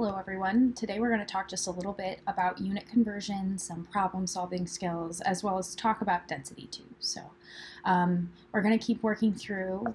Hello everyone. Today we're going to talk just a little bit about unit conversion, some problem solving skills, as well as talk about density too. So we're going to keep working through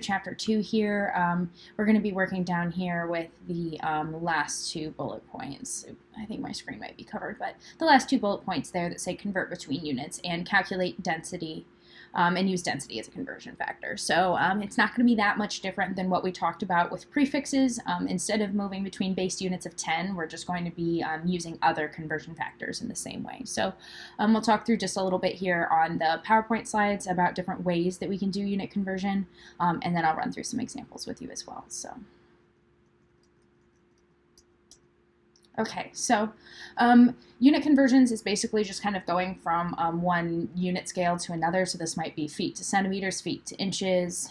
chapter 2 here. We're going to be working down here with the last two bullet points. I think my screen might be covered, but the last two bullet points there that say convert between units and calculate density. And use density as a conversion factor. So it's not going to be that much different than what we talked about with prefixes. Instead of moving between base units of 10, we're just going to be using other conversion factors in the same way. So we'll talk through just a little bit here on the PowerPoint slides about different ways that we can do unit conversion, and then I'll run through some examples with you as well. Okay, so unit conversions is basically just kind of going from one unit scale to another. So this might be feet to centimeters, feet to inches,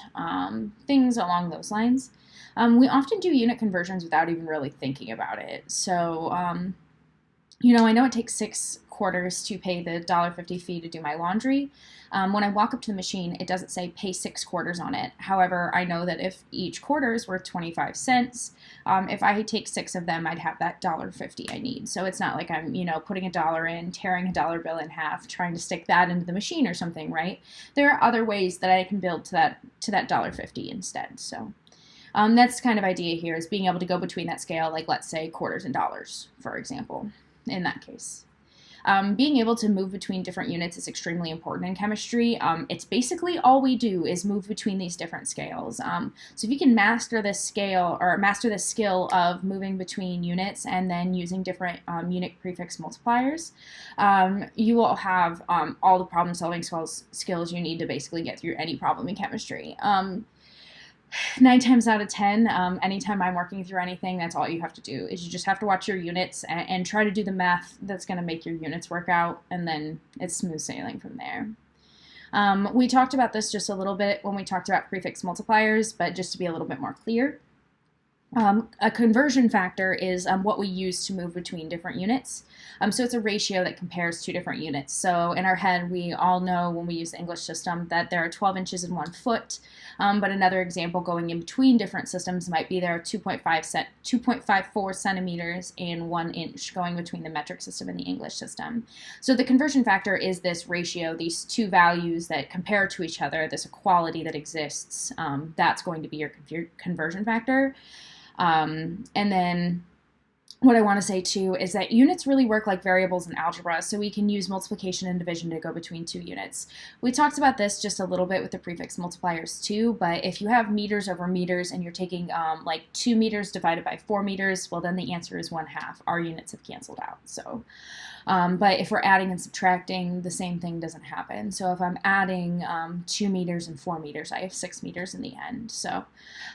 things along those lines. We often do unit conversions without even really thinking about it. So, I know it takes 6 quarters to pay the $1.50 fee to do my laundry. When I walk up to the machine, it doesn't say pay 6 quarters on it. However, I know that if each quarter is worth 25 cents, if I take 6 of them, I'd have that $1.50 I need. So it's not like I'm, putting a dollar in, tearing a dollar bill in half, trying to stick that into the machine or something, right? There are other ways that I can build to that $1.50 instead. So that's kind of idea here, is being able to go between that scale, like let's say quarters and dollars, for example, in that case. Being able to move between different units is extremely important in chemistry. It's basically all we do is move between these different scales. So if you can master this scale, or master this skill of moving between units and then using different unit prefix multipliers, you will have all the problem solving skills you need to basically get through any problem in chemistry. 9 times out of 10, anytime I'm working through anything, that's all you have to do, is you just have to watch your units and try to do the math that's going to make your units work out, and then it's smooth sailing from there. We talked about this just a little bit when we talked about prefix multipliers, but just to be a little bit more clear, a conversion factor is what we use to move between different units. So it's a ratio that compares two different units. So in our head, we all know when we use the English system that there are 12 inches in 1 foot, but another example going in between different systems might be there are 2.54 centimeters and 1 inch going between the metric system and the English system. So the conversion factor is this ratio, these two values that compare to each other, this equality that exists. That's going to be your conversion factor. And then what I want to say too is that units really work like variables in algebra, so we can use multiplication and division to go between two units. We talked about this just a little bit with the prefix multipliers too, but if you have meters over meters and you're taking like 2 meters divided by 4 meters, well then the answer is 1/2. Our units have canceled out. So, but if we're adding and subtracting, the same thing doesn't happen. So if I'm adding 2 meters and 4 meters, I have 6 meters in the end. So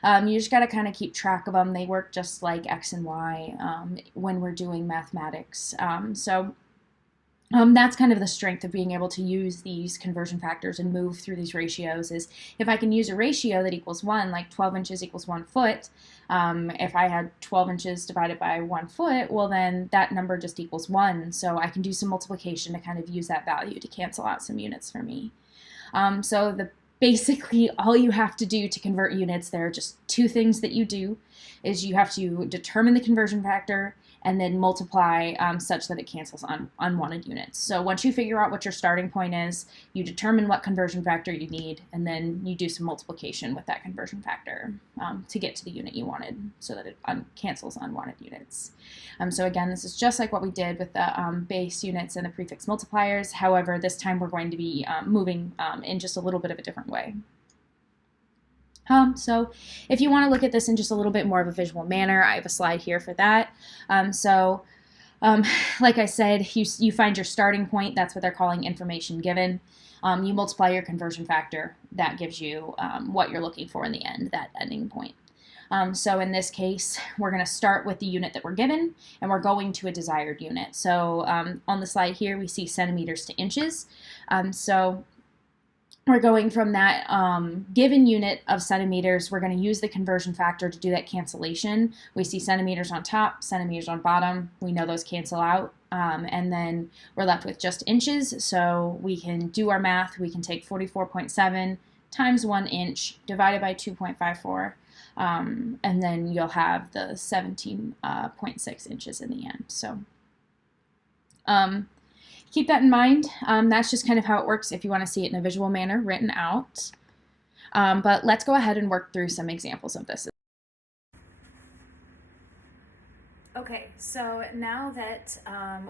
you just got to kind of keep track of them. They work just like X and Y when we're doing mathematics. That's kind of the strength of being able to use these conversion factors and move through these ratios, is if I can use a ratio that equals 1, like 12 inches equals 1 foot, if I had 12 inches divided by 1 foot, well then that number just equals 1, so I can do some multiplication to kind of use that value to cancel out some units for me. Basically all you have to do to convert units, there are just 2 things that you do, is you have to determine the conversion factor and then multiply such that it cancels on unwanted units. So once you figure out what your starting point is, you determine what conversion factor you need, and then you do some multiplication with that conversion factor to get to the unit you wanted so that it cancels unwanted units. So again, this is just like what we did with the base units and the prefix multipliers. However, this time we're going to be moving in just a little bit of a different way. So if you want to look at this in just a little bit more of a visual manner, I have a slide here for that. Like I said, you find your starting point. That's what they're calling information given. You multiply your conversion factor. That gives you what you're looking for in the end, that ending point. So in this case, we're going to start with the unit that we're given, and we're going to a desired unit. So on the slide here, we see centimeters to inches. So we're going from that given unit of centimeters, we're going to use the conversion factor to do that cancellation. We see centimeters on top, centimeters on bottom. We know those cancel out. And then we're left with just inches, so we can do our math. We can take 44.7 times 1 inch divided by 2.54, and then you'll have the 17.6 inches in the end. So keep that in mind. That's just kind of how it works if you want to see it in a visual manner written out. But let's go ahead and work through some examples of this. Okay, so now that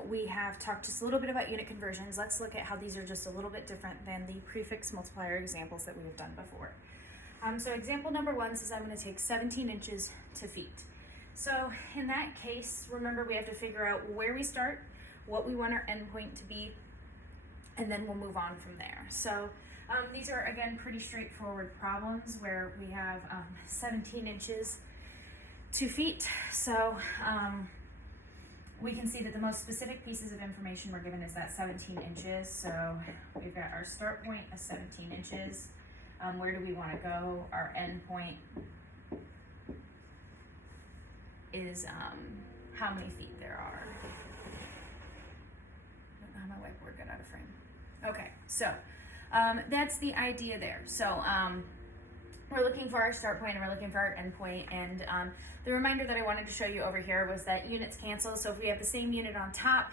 we have talked just a little bit about unit conversions, let's look at how these are just a little bit different than the prefix multiplier examples that we have done before. So example number 1 says I'm going to take 17 inches to feet. So in that case, remember we have to figure out where we start, what we want our endpoint to be, and then we'll move on from there. So these are, again, pretty straightforward problems where we have 17 inches to feet. So we can see that the most specific pieces of information we're given is that 17 inches. So we've got our start point as 17 inches. Where do we want to go? Our end point is how many feet there are. I don't know my whiteboard got out of frame. Okay, so that's the idea there. So we're looking for our start point and we're looking for our end point, and the reminder that I wanted to show you over here was that units cancel. So if we have the same unit on top,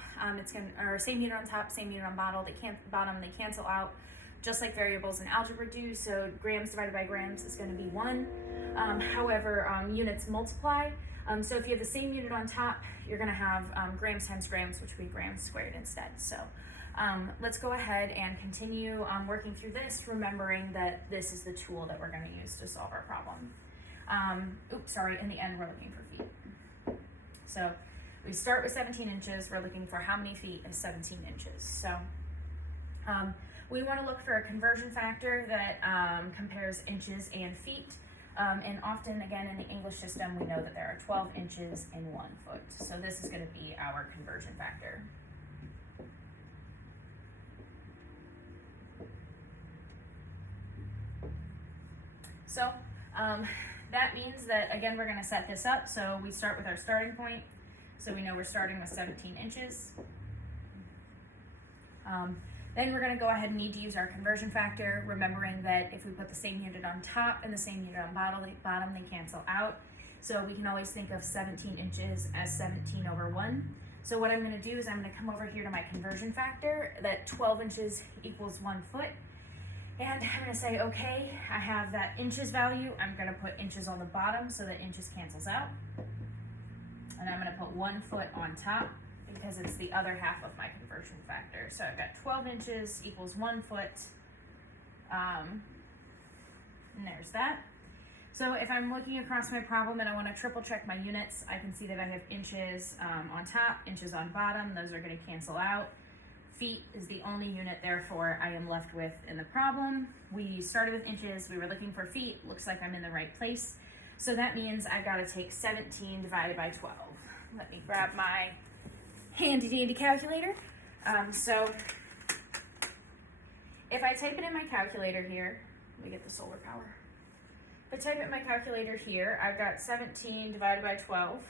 same unit on top, same unit on bottom, they cancel out, just like variables in algebra do. So grams divided by grams is going to be 1. However, units multiply. So if you have the same unit on top, you're going to have grams times grams, which would be grams squared instead. So let's go ahead and continue working through this, remembering that this is the tool that we're going to use to solve our problem. In the end, we're looking for feet. So we start with 17 inches. We're looking for how many feet is 17 inches. So we want to look for a conversion factor that compares inches and feet. And often, again, in the English system, we know that there are 12 inches in 1 foot. So this is going to be our conversion factor. So that means that, again, we're going to set this up. So we start with our starting point. So we know we're starting with 17 inches. Then we're going to go ahead and need to use our conversion factor, remembering that if we put the same unit on top and the same unit on bottom, they cancel out. So we can always think of 17 inches as 17 over 1. So what I'm going to do is I'm going to come over here to my conversion factor, that 12 inches equals 1 foot. And I'm going to say, okay, I have that inches value. I'm going to put inches on the bottom so that inches cancels out. And I'm going to put 1 foot on top, because it's the other half of my conversion factor. So I've got 12 inches equals 1 foot, and there's that. So if I'm looking across my problem and I want to triple check my units, I can see that I have inches on top, inches on bottom. Those are going to cancel out. Feet is the only unit, therefore, I am left with in the problem. We started with inches, we were looking for feet. Looks like I'm in the right place. So that means I've got to take 17 divided by 12. Let me grab my handy dandy calculator. So if I type it in my calculator here, let me get the solar power. If I type it in my calculator here, I've got 17 divided by 12.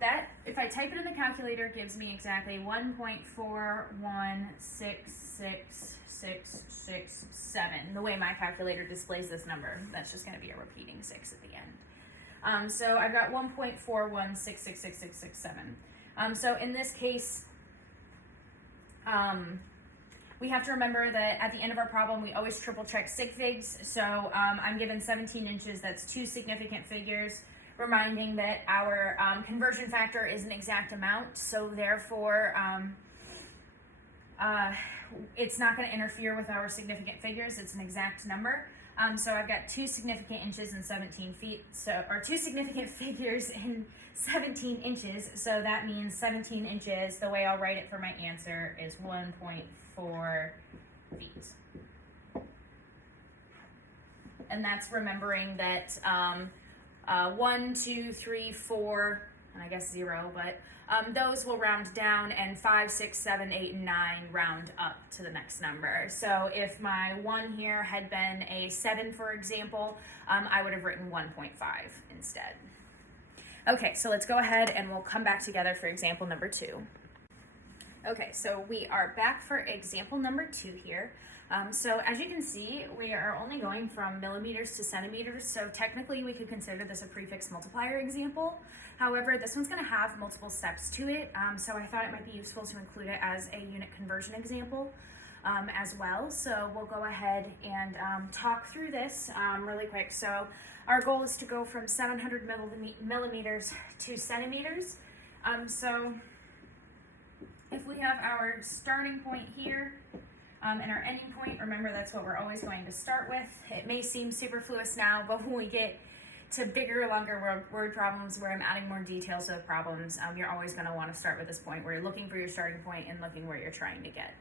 That, if I type it in the calculator, gives me exactly 1.4166667. The way my calculator displays this number, that's just going to be a repeating 6 at the end. So I've got 1.4166667. So in this case, we have to remember that at the end of our problem, we always triple check sig figs. So I'm given 17 inches, that's 2 significant figures, reminding that our conversion factor is an exact amount. So therefore, it's not going to interfere with our significant figures. It's an exact number. So I've got 2 significant inches and 17 feet, or 2 significant figures in 17 inches. So that means 17 inches, the way I'll write it for my answer, is 1.4 feet. And that's remembering that 1, 2, 3, 4, and I guess 0, but those will round down, and 5, 6, 7, 8, and 9 round up to the next number. So if my 1 here had been a 7, for example, I would have written 1.5 instead. Okay, so let's go ahead and we'll come back together for example number 2. Okay, so we are back for example number 2 here. So as you can see, we are only going from millimeters to centimeters, so technically we could consider this a prefix multiplier example. However, this one's going to have multiple steps to it, so I thought it might be useful to include it as a unit conversion example as well. So we'll go ahead and talk through this really quick. So our goal is to go from 700 millimeters to centimeters. So if we have our starting point here, and our ending point, remember that's what we're always going to start with. It may seem superfluous now, but when we get to bigger, longer word problems where I'm adding more details to the problems, you're always going to want to start with this point where you're looking for your starting point and looking where you're trying to get.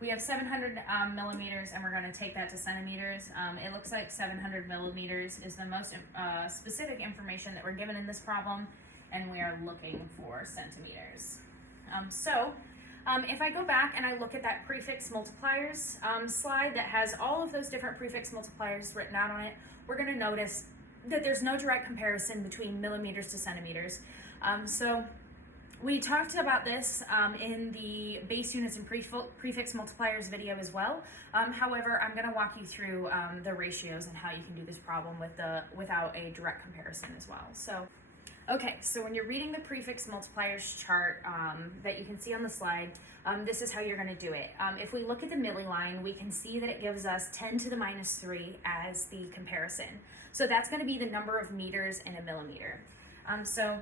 We have 700 millimeters, and we're going to take that to centimeters. It looks like 700 millimeters is the most specific information that we're given in this problem, and we are looking for centimeters. If I go back and I look at that prefix multipliers slide that has all of those different prefix multipliers written out on it, we're going to notice that there's no direct comparison between millimeters to centimeters. So we talked about this in the base units and prefix multipliers video as well. However, I'm going to walk you through the ratios and how you can do this problem without a direct comparison as well. Okay, so when you're reading the prefix multipliers chart that you can see on the slide, this is how you're going to do it. If we look at the milli line, we can see that it gives us 10 to the minus 3 as the comparison. So that's going to be the number of meters in a millimeter. So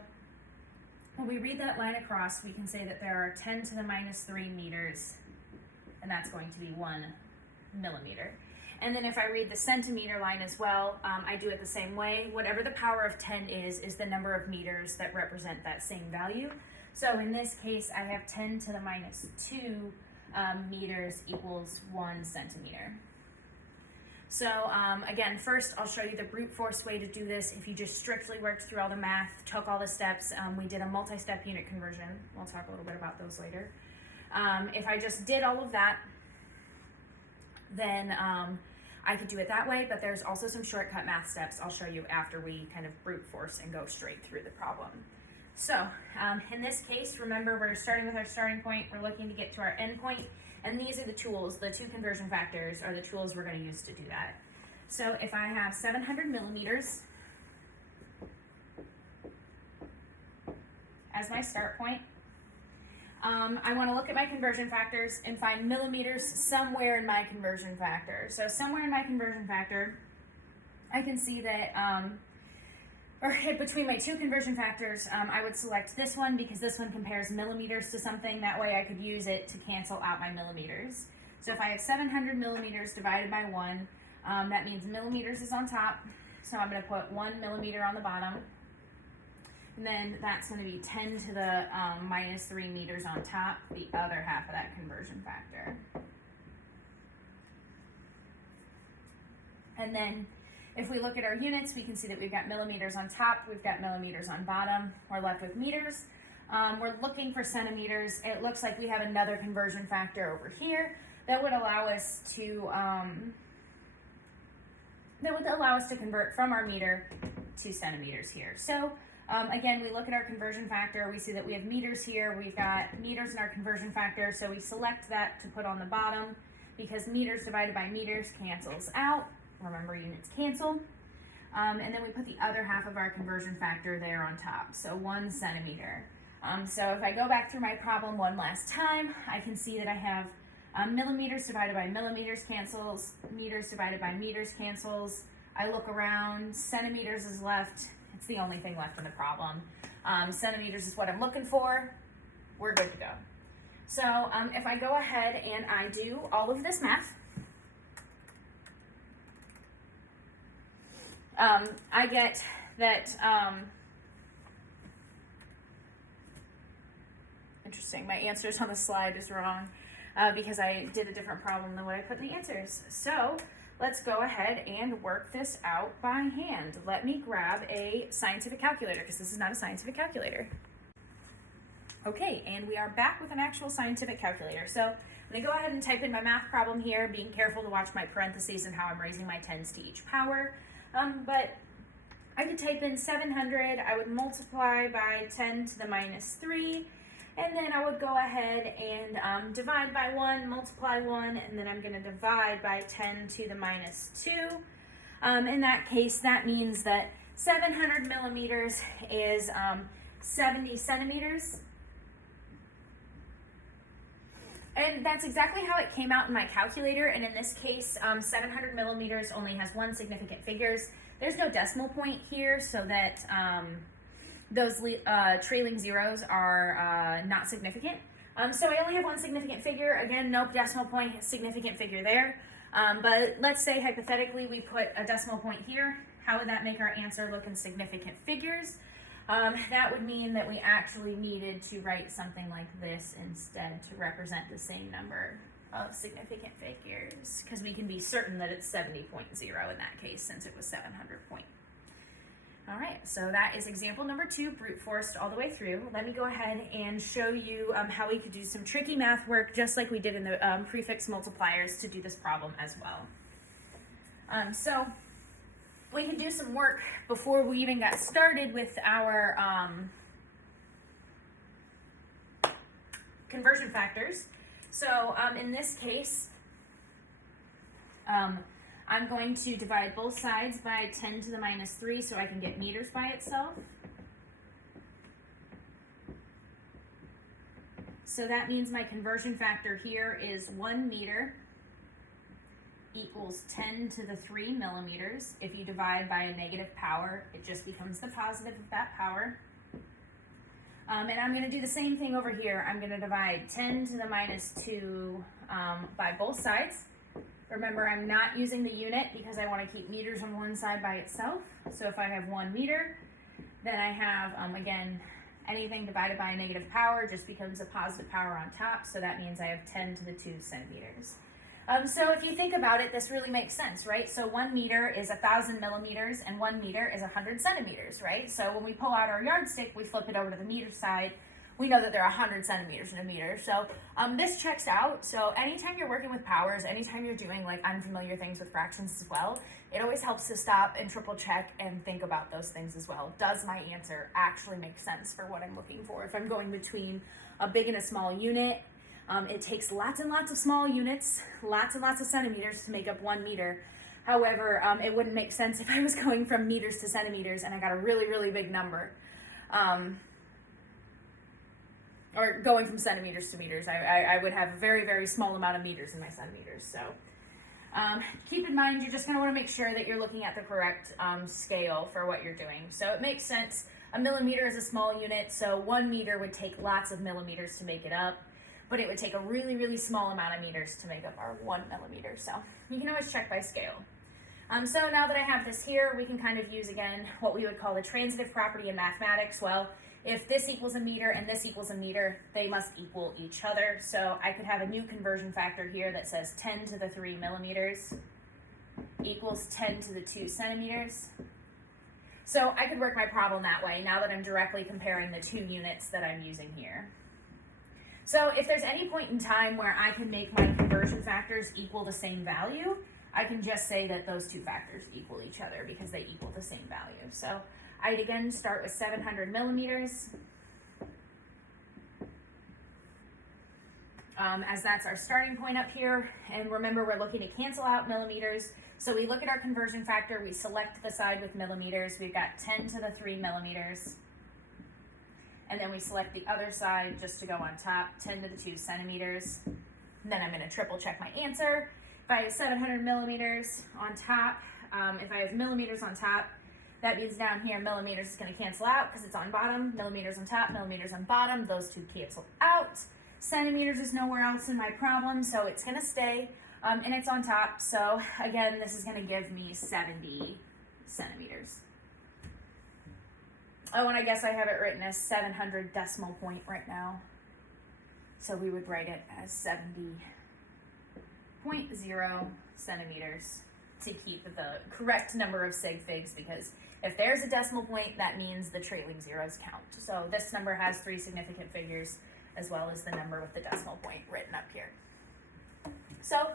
when we read that line across, we can say that there are 10 to the minus 3 meters, and that's going to be 1 millimeter. And then if I read the centimeter line as well, I do it the same way. Whatever the power of 10 is the number of meters that represent that same value. So in this case, I have 10 to the minus 2 meters equals 1 centimeter. So again, first I'll show you the brute force way to do this. If you just strictly worked through all the math, took all the steps, we did a multi-step unit conversion. We'll talk a little bit about those later. If I just did all of that, then I could do it that way, but there's also some shortcut math steps I'll show you after we kind of brute force and go straight through the problem. So in this case, remember we're starting with our starting point, we're looking to get to our end point, and these are the tools, the two conversion factors are the tools we're going to use to do that. So if I have 700 millimeters as my start point, I want to look at my conversion factors and find millimeters somewhere in my conversion factor. So somewhere in my conversion factor, I can see that, between my two conversion factors, I would select this one because this one compares millimeters to something. That way I could use it to cancel out my millimeters. So if I have 700 millimeters divided by 1, that means millimeters is on top. So I'm going to put 1 millimeter on the bottom. And then that's going to be 10 to the minus 3 meters on top, the other half of that conversion factor. And then if we look at our units, we can see that we've got millimeters on top, we've got millimeters on bottom, we're left with meters. We're looking for centimeters. It looks like we have another conversion factor over here that would allow us to convert from our meter to centimeters here. So again, we look at our conversion factor, we see that we have meters here, we've got meters in our conversion factor, so we select that to put on the bottom because meters divided by meters cancels out. Remember, units cancel. And then we put the other half of our conversion factor there on top, so 1 centimeter. So if I go back through my problem one last time, I can see that I have millimeters divided by millimeters cancels, meters divided by meters cancels. I look around, centimeters is left. It's the only thing left in the problem. Centimeters is what I'm looking for. We're good to go. So if I go ahead and I do all of this math, I get that, interesting, my answers on the slide is wrong because I did a different problem than what I put in the answers. So let's go ahead and work this out by hand. Let me grab a scientific calculator because this is not a scientific calculator. Okay, and we are back with an actual scientific calculator. So I'm going to go ahead and type in my math problem here, being careful to watch my parentheses and how I'm raising my tens to each power. But I could type in 700, I would multiply by 10 to the minus 3, And then I would go ahead and divide by 1, multiply 1, and then I'm going to divide by 10 to the minus 2. In that case, that means that 700 millimeters is 70 centimeters. And that's exactly how it came out in my calculator. And in this case, 700 millimeters only has one significant figures. There's no decimal point here, so that those trailing zeros are not significant. So I only have one significant figure. Again, no decimal point, significant figure there. But let's say hypothetically we put a decimal point here. How would that make our answer look in significant figures? That would mean that we actually needed to write something like this instead to represent the same number of significant figures, because we can be certain that it's 70.0 in that case, since it was 700 point. All right, so that is example number 2, brute forced all the way through. Let me go ahead and show you how we could do some tricky math work, just like we did in the prefix multipliers, to do this problem as well. So we can do some work before we even got started with our conversion factors. So in this case, I'm going to divide both sides by 10 to the minus 3 so I can get meters by itself. So that means my conversion factor here is 1 meter equals 10 to the 3 millimeters. If you divide by a negative power, it just becomes the positive of that power. And I'm going to do the same thing over here. I'm going to divide 10 to the minus 2 by both sides. Remember, I'm not using the unit because I want to keep meters on one side by itself. So if I have 1 meter, then I have, again, anything divided by a negative power just becomes a positive power on top. So that means I have 10 to the 2 centimeters. So if you think about it, this really makes sense, right? So 1 meter is 1,000 millimeters and 1 meter is 100 centimeters, right? So when we pull out our yardstick, we flip it over to the meter side. We know that there are 100 centimeters in a meter. So this checks out. So anytime you're working with powers, anytime you're doing like unfamiliar things with fractions as well, it always helps to stop and triple check and think about those things as well. Does my answer actually make sense for what I'm looking for? If I'm going between a big and a small unit, it takes lots and lots of small units, lots and lots of centimeters to make up 1 meter. However, it wouldn't make sense if I was going from meters to centimeters and I got a really, really big number. Or going from centimeters to meters. I would have a very, very small amount of meters in my centimeters. So keep in mind, you're just going to want to make sure that you're looking at the correct scale for what you're doing. So it makes sense. A millimeter is a small unit, so 1 meter would take lots of millimeters to make it up. But it would take a really, really small amount of meters to make up our 1 millimeter. So you can always check by scale. So now that I have this here, we can kind of use, again, what we would call the transitive property in mathematics. Well, if this equals a meter and this equals a meter, they must equal each other. So I could have a new conversion factor here that says 10 to the 3 millimeters equals 10 to the 2 centimeters. So I could work my problem that way now that I'm directly comparing the 2 units that I'm using here. So if there's any point in time where I can make my conversion factors equal the same value, I can just say that those 2 factors equal each other because they equal the same value. So I'd again start with 700 millimeters, as that's our starting point up here. And remember, we're looking to cancel out millimeters. So we look at our conversion factor, we select the side with millimeters. We've got 10 to the 3 millimeters. And then we select the other side just to go on top, 10 to the 2 centimeters. And then I'm going to triple check my answer. If I have 700 millimeters on top, if I have millimeters on top, that means down here millimeters is going to cancel out because it's on bottom. Millimeters on top, millimeters on bottom. Those 2 cancel out. Centimeters is nowhere else in my problem, so it's going to stay. And it's on top. So again, this is going to give me 70 centimeters. Oh, and I guess I have it written as 700 decimal point right now. So we would write it as 70.0 centimeters to keep the correct number of sig figs, because if there's a decimal point, that means the trailing zeros count. So this number has 3 significant figures as well as the number with the decimal point written up here. So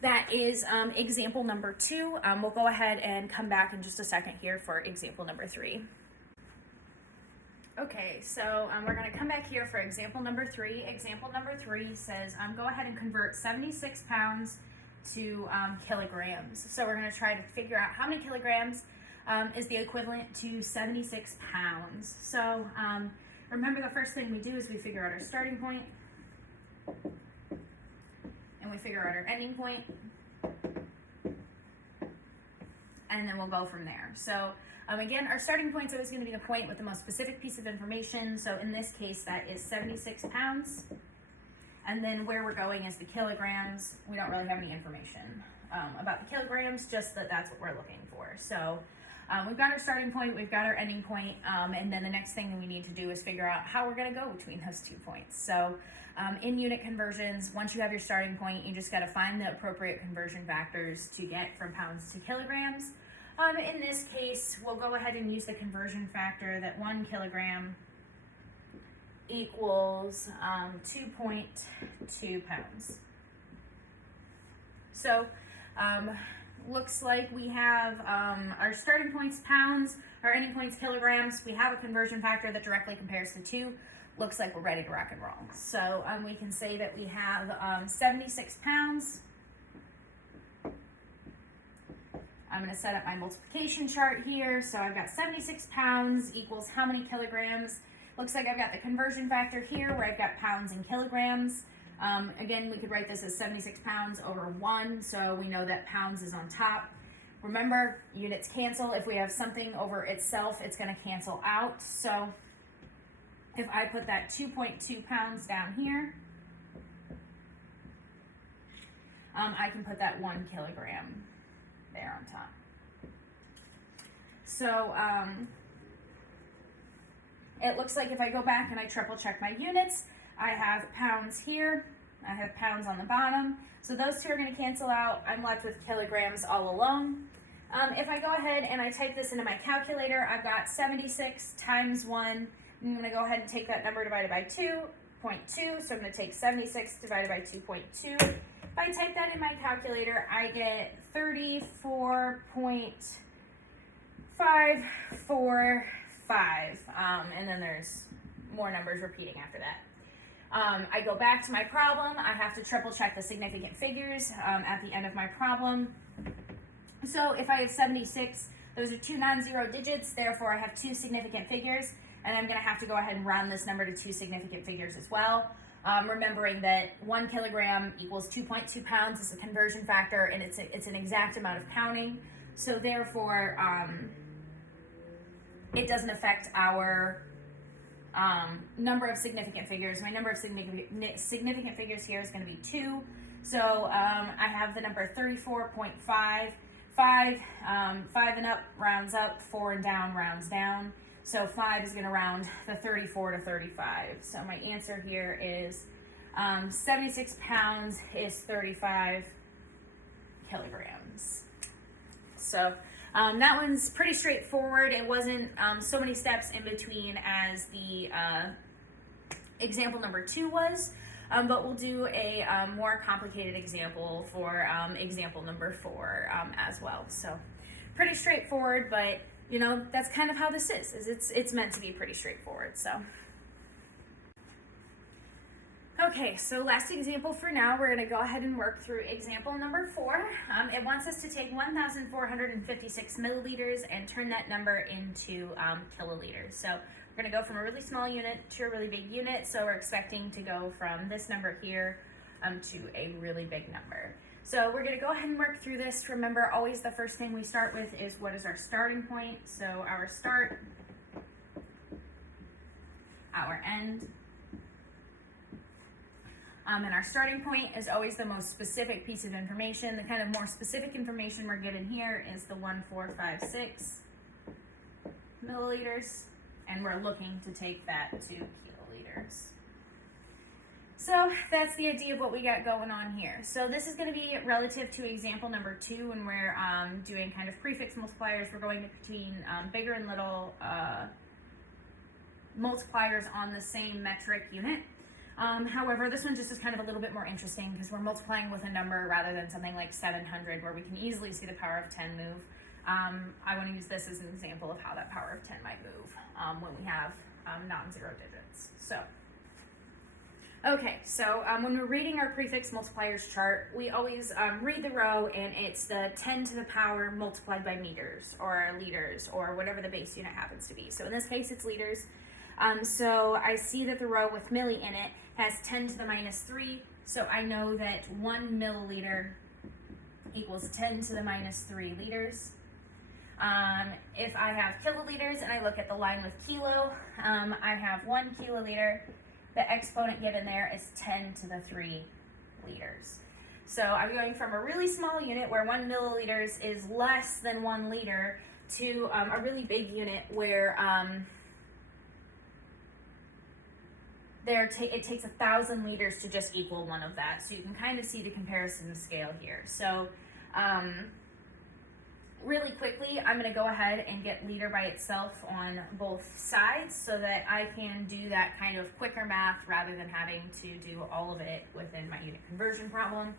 that is example number 2. We'll go ahead and come back in just a second here for example number 3. Okay, so we're going to come back here for example number 3. Example number 3 says go ahead and convert 76 pounds to kilograms. So we're going to try to figure out how many kilograms is the equivalent to 76 pounds. So remember, the first thing we do is we figure out our starting point, and we figure out our ending point, and then we'll go from there. So again, our starting point is always going to be the point with the most specific piece of information. So in this case, that is 76 pounds. And then where we're going is the kilograms. We don't really have any information about the kilograms, just that that's what we're looking for. So we've got our starting point, we've got our ending point, and then the next thing we need to do is figure out how we're going to go between those 2 points. So in unit conversions, once you have your starting point, you just got to find the appropriate conversion factors to get from pounds to kilograms. In this case, we'll go ahead and use the conversion factor that 1 kilogram equals 2.2 pounds. So looks like we have our starting points pounds, our ending points kilograms. We have a conversion factor that directly compares to 2. Looks like we're ready to rock and roll. So we can say that we have 76 pounds. I'm going to set up my multiplication chart here. So I've got 76 pounds equals how many kilograms? Looks like I've got the conversion factor here where I've got pounds and kilograms. Again, we could write this as 76 pounds over 1, so we know that pounds is on top. Remember, units cancel. If we have something over itself, it's going to cancel out. So if I put that 2.2 pounds down here, I can put that 1 kilogram there on top. So it looks like if I go back and I triple check my units, I have pounds here, I have pounds on the bottom. So those 2 are going to cancel out. I'm left with kilograms all alone. If I go ahead and I type this into my calculator, I've got 76 times 1. I'm going to go ahead and take that number divided by 2.2. So I'm going to take 76 divided by 2.2. If I type that in my calculator, I get 34.545. And then there's more numbers repeating after that. I go back to my problem. I have to triple check the significant figures at the end of my problem. So if I have 76, those are 2 non-zero digits, therefore I have 2 significant figures, and I'm going to have to go ahead and round this number to 2 significant figures as well. Remembering that 1 kilogram equals 2.2 pounds is a conversion factor, and it's an exact amount of counting. So therefore, it doesn't affect our number of significant figures. My number of significant figures here is going to be 2. So I have the number 34.5. 5 and up rounds up, 4 and down rounds down. So 5 is going to round the 34 to 35. So my answer here is 76 pounds is 35 kilograms. So that one's pretty straightforward. It wasn't so many steps in between as the example number 2 was, but we'll do a more complicated example for example number 4 as well. So pretty straightforward, but you know, that's kind of how this is it's meant to be pretty straightforward. So okay, so last example for now, we're going to go ahead and work through example number 4. It wants us to take 1,456 milliliters and turn that number into kiloliters. So we're going to go from a really small unit to a really big unit. So we're expecting to go from this number here to a really big number. So we're going to go ahead and work through this. Remember, always the first thing we start with is what is our starting point. So our start, our end. And our starting point is always the most specific piece of information. The kind of more specific information we're given here is the 1,456 milliliters, and we're looking to take that to kiloliters. So that's the idea of what we got going on here. So this is going to be relative to example number 2 when we're doing kind of prefix multipliers. We're going between bigger and little multipliers on the same metric unit. However, this one just is kind of a little bit more interesting because we're multiplying with a number rather than something like 700 where we can easily see the power of 10 move. I want to use this as an example of how that power of 10 might move when we have non-zero digits. So, okay, so when we're reading our prefix multipliers chart, we always read the row, and it's the 10 to the power multiplied by meters or liters or whatever the base unit happens to be. So in this case, it's liters. So I see that the row with milli in it has 10 to the minus 3, so I know that 1 milliliter equals 10 to the minus 3 liters. If I have kiloliters and I look at the line with kilo, I have 1 kiloliter. The exponent given there is 10 to the 3 liters. So I'm going from a really small unit where 1 milliliters is less than 1 liter to a really big unit where it takes 1,000 liters to just equal one of that. So you can kind of see the comparison scale here. So really quickly, I'm going to go ahead and get liter by itself on both sides so that I can do that kind of quicker math rather than having to do all of it within my unit conversion problem.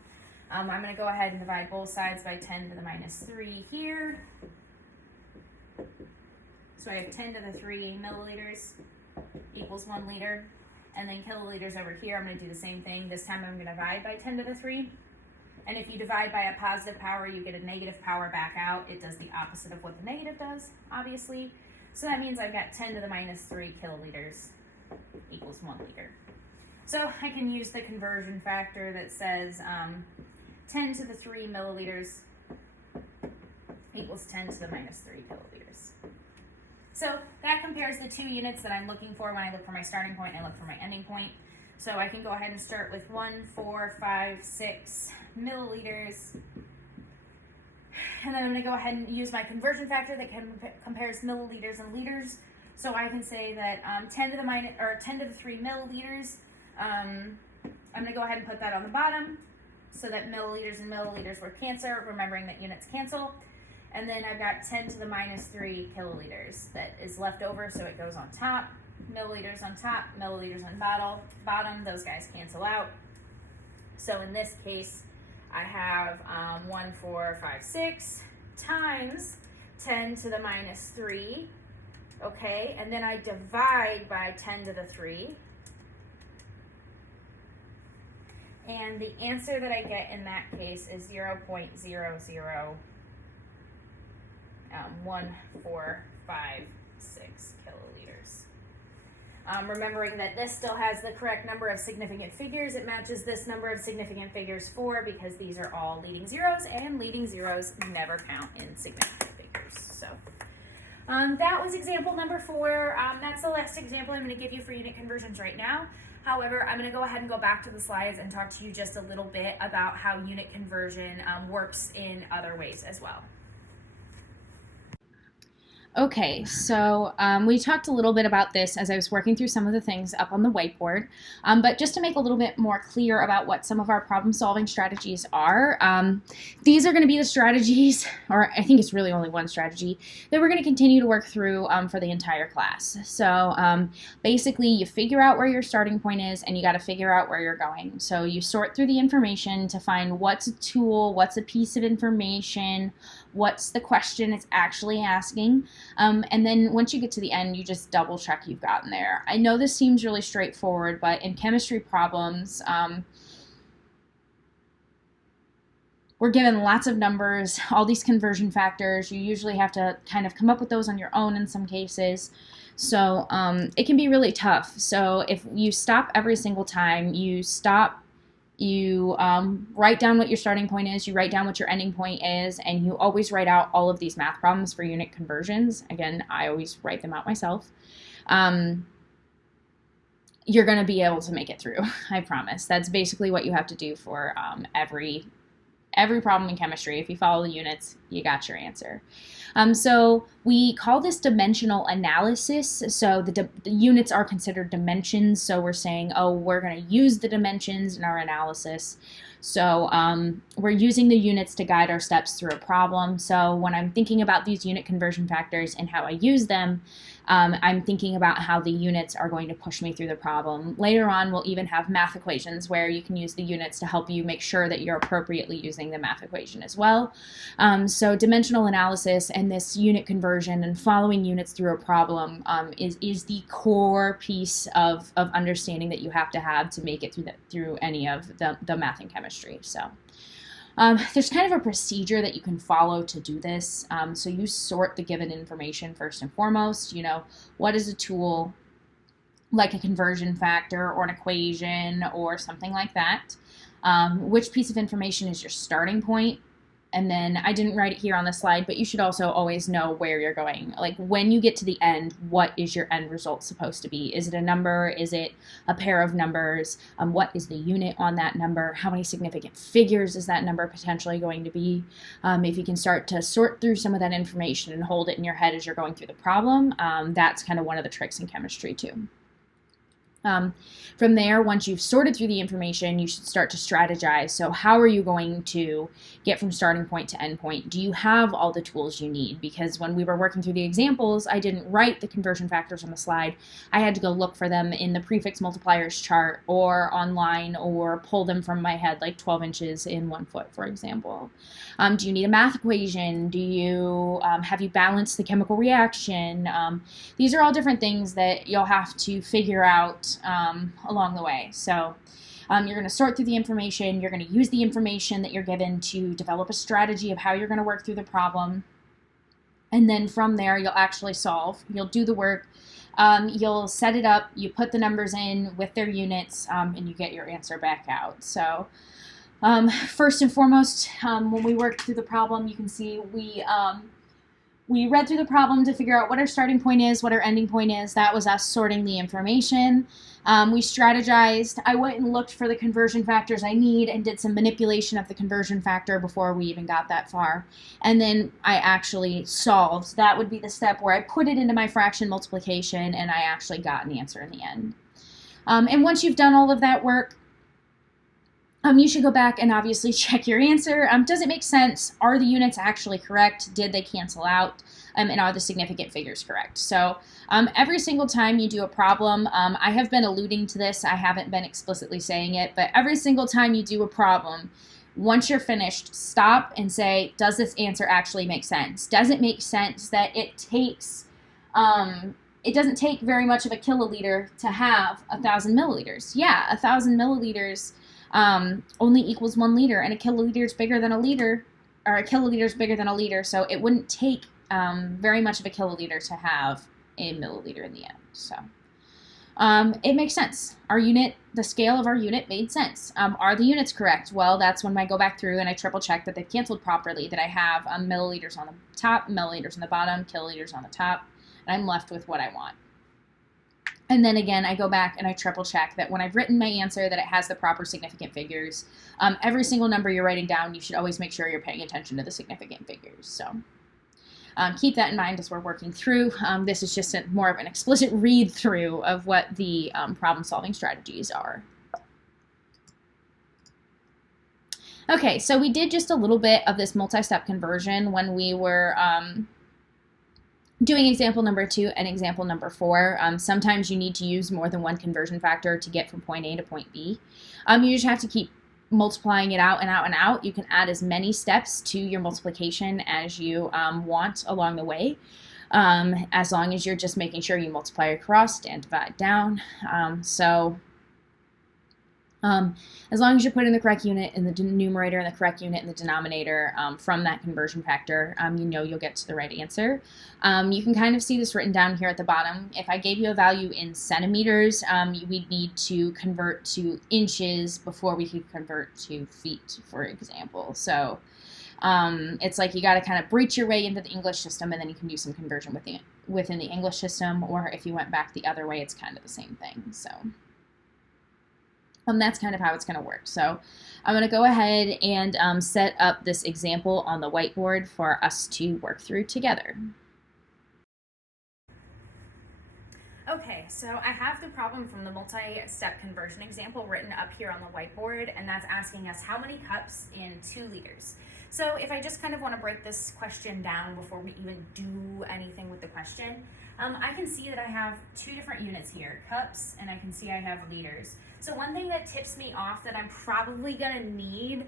I'm going to go ahead and divide both sides by 10 to the minus 3 here. So I have 10 to the 3 milliliters equals 1 liter. And then kiloliters over here, I'm going to do the same thing. This time I'm going to divide by 10 to the 3. And if you divide by a positive power, you get a negative power back out. It does the opposite of what the negative does, obviously. So that means I've got 10 to the minus 3 kiloliters equals 1 liter. So I can use the conversion factor that says 10 to the 3 milliliters equals 10 to the minus 3 kiloliters. So that compares the two units that I'm looking for when I look for my starting point and I look for my ending point. So I can go ahead and start with 1, 4, 5, 6 milliliters. And then I'm going to go ahead and use my conversion factor that compares milliliters and liters. So I can say that 10 to the 3 milliliters, I'm going to go ahead and put that on the bottom so that milliliters and milliliters will cancel, remembering that units cancel. And then I've got 10 to the minus 3 kiloliters that is left over, so it goes on top. Milliliters on top, milliliters on bottom. Those guys cancel out. So in this case, I have 1, 4, 5, 6 times 10 to the minus 3. Okay, and then I divide by 10 to the 3. And the answer that I get in that case is 0.001456 kiloliters. Remembering that this still has the correct number of significant figures. It matches this number of significant figures 4 because these are all leading zeros, and leading zeros never count in significant figures. So that was example number 4. That's the last example I'm going to give you for unit conversions right now. However, I'm going to go ahead and go back to the slides and talk to you just a little bit about how unit conversion works in other ways as well. Okay, so we talked a little bit about this as I was working through some of the things up on the whiteboard, but just to make a little bit more clear about what some of our problem-solving strategies are, these are going to be the strategies, or I think it's really only one strategy, that we're going to continue to work through for the entire class. So basically, you figure out where your starting point is, and you got to figure out where you're going. So you sort through the information to find what's a tool, what's a piece of information, what's the question it's actually asking, and then once you get to the end, you just double check you've gotten there. I know this seems really straightforward, but in chemistry problems, we're given lots of numbers, all these conversion factors. You usually have to kind of come up with those on your own in some cases. So it can be really tough. So if you stop every single time, you write down what your starting point is, you write down what your ending point is, and you always write out all of these math problems for unit conversions. Again, I always write them out myself. You're going to be able to make it through, I promise. That's basically what you have to do for every problem in chemistry. If you follow the units, you got your answer. So we call this dimensional analysis. So the units are considered dimensions. So we're saying, oh, we're going to use the dimensions in our analysis. So we're using the units to guide our steps through a problem. So when I'm thinking about these unit conversion factors and how I use them, I'm thinking about how the units are going to push me through the problem. Later on, we'll even have math equations where you can use the units to help you make sure that you're appropriately using the math equation as well. So dimensional analysis and this unit conversion conversion and following units through a problem is the core piece of understanding that you have to make it through any of the math and chemistry. So there's kind of a procedure that you can follow to do this. So you sort the given information first and foremost. What is a tool like a conversion factor or an equation or something like that? Which piece of information is your starting point? And then I didn't write it here on the slide, but you should also always know where you're going. Like when you get to the end, what is your end result supposed to be? Is it a number? Is it a pair of numbers? What is the unit on that number? How many significant figures is that number potentially going to be? If you can start to sort through some of that information and hold it in your head as you're going through the problem, that's kind of one of the tricks in chemistry too. From there, once you've sorted through the information, you should start to strategize. So how are you going to get from starting point to end point? Do you have all the tools you need? Because when we were working through the examples, I didn't write the conversion factors on the slide. I had to go look for them in the prefix multipliers chart or online or pull them from my head like 12 inches in 1 foot, for example. Do you need a math equation? Do you have you balanced the chemical reaction? These are all different things that you'll have to figure out along the way. So you're going to sort through the information. You're going to use the information that you're given to develop a strategy of how you're going to work through the problem. And then from there, you'll actually solve. You'll do the work. You'll set it up. You put the numbers in with their units, and you get your answer back out. So first and foremost, when we worked through the problem, you can see we read through the problem to figure out what our starting point is, what our ending point is. That was us sorting the information. We strategized. I went and looked for the conversion factors I need and did some manipulation of the conversion factor before we even got that far. And then I actually solved. That would be the step where I put it into my fraction multiplication and I actually got an answer in the end. And once you've done all of that work, you should go back and obviously check your answer. Does it make sense? Are the units actually correct? Did they cancel out? And are the significant figures correct? So every single time you do a problem, I have been alluding to this. I haven't been explicitly saying it, but every single time you do a problem, once you're finished, stop and say, does this answer actually make sense? Does it make sense that it takes, it doesn't take very much of a kiloliter to have 1,000 milliliters? Yeah, 1,000 milliliters only equals 1 liter, and a kiloliter is bigger than a liter, or a kiloliter is bigger than a liter, so it wouldn't take very much of a kiloliter to have a milliliter in the end. So it makes sense. Our unit, the scale of our unit made sense. Are the units correct? Well, that's when I go back through and I triple check that they've canceled properly, that I have milliliters on the top, milliliters on the bottom, kiloliters on the top, and I'm left with what I want. And then again, I go back and I triple check that when I've written my answer that it has the proper significant figures. Every single number you're writing down, you should always make sure you're paying attention to the significant figures. So keep that in mind as we're working through. This is just more of an explicit read through of what the problem solving strategies are. Okay, so we did just a little bit of this multi-step conversion when we were doing example number 2 and example number 4. Sometimes you need to use more than one conversion factor to get from point A to point B. You just have to keep multiplying it out and out and out. You can add as many steps to your multiplication as you want along the way, as long as you're just making sure you multiply across and divide down. As long as you're putting the correct unit in the numerator and the correct unit in the denominator from that conversion factor, you know you'll get to the right answer. You can kind of see this written down here at the bottom. If I gave you a value in centimeters, we'd need to convert to inches before we could convert to feet, for example. So it's like you got to kind of breach your way into the English system, and then you can do some conversion within the English system, or if you went back the other way, it's kind of the same thing. So that's kind of how it's going to work. So I'm going to go ahead and set up this example on the whiteboard for us to work through together. Okay, so I have the problem from the multi-step conversion example written up here on the whiteboard, and that's asking us how many cups in 2 liters. So if I just kind of want to break this question down before we even do anything with the question, I can see that I have 2 different units here, cups, and I can see I have liters. So one thing that tips me off that I'm probably going to need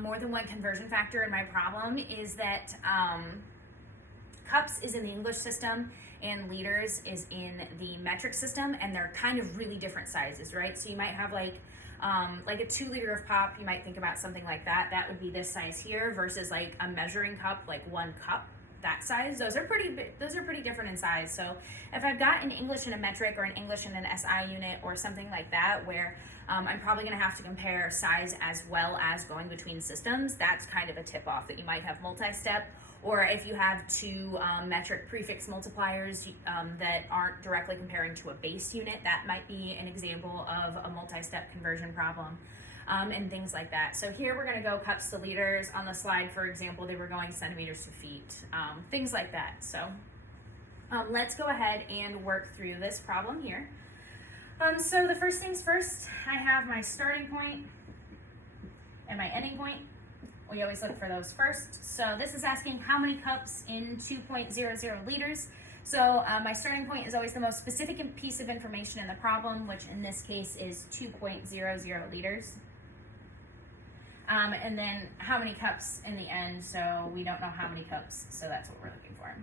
more than one conversion factor in my problem is that cups is in the English system and liters is in the metric system, and they're kind of really different sizes, right? So you might have like a 2 liter of pop, you might think about something like that. That would be this size here versus like a measuring cup, like 1 cup, that size. Those are pretty different in size. So if I've got an English and a metric, or an English and an SI unit, or something like that, where I'm probably going to have to compare size as well as going between systems, that's kind of a tip off that you might have multi-step. Or if you have 2 metric prefix multipliers that aren't directly comparing to a base unit, that might be an example of a multi-step conversion problem, and things like that. So here we're going to go cups to liters. On the slide, for example, they were going centimeters to feet, things like that. So let's go ahead and work through this problem here. So the first things first, I have my starting point and my ending point. We always look for those first. So this is asking how many cups in 2.00 liters. So my starting point is always the most specific piece of information in the problem, which in this case is 2.00 liters. And then how many cups in the end, so we don't know how many cups, so that's what we're looking for.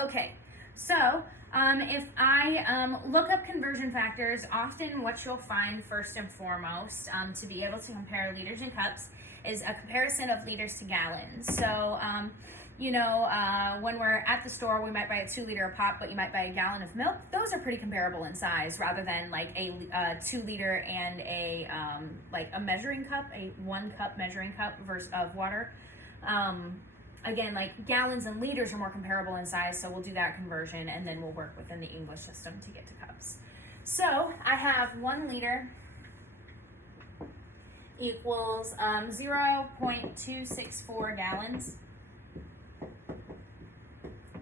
Okay, so if I look up conversion factors, often what you'll find first and foremost to be able to compare liters and cups is a comparison of liters to gallons. So, when we're at the store, we might buy a 2 liter of pop, but you might buy a gallon of milk. Those are pretty comparable in size, rather than like a 2 liter and a measuring cup, a 1 cup measuring cup of water. Again, like gallons and liters are more comparable in size, so we'll do that conversion, and then we'll work within the English system to get to cups. So I have 1 liter equals 0.264 gallons.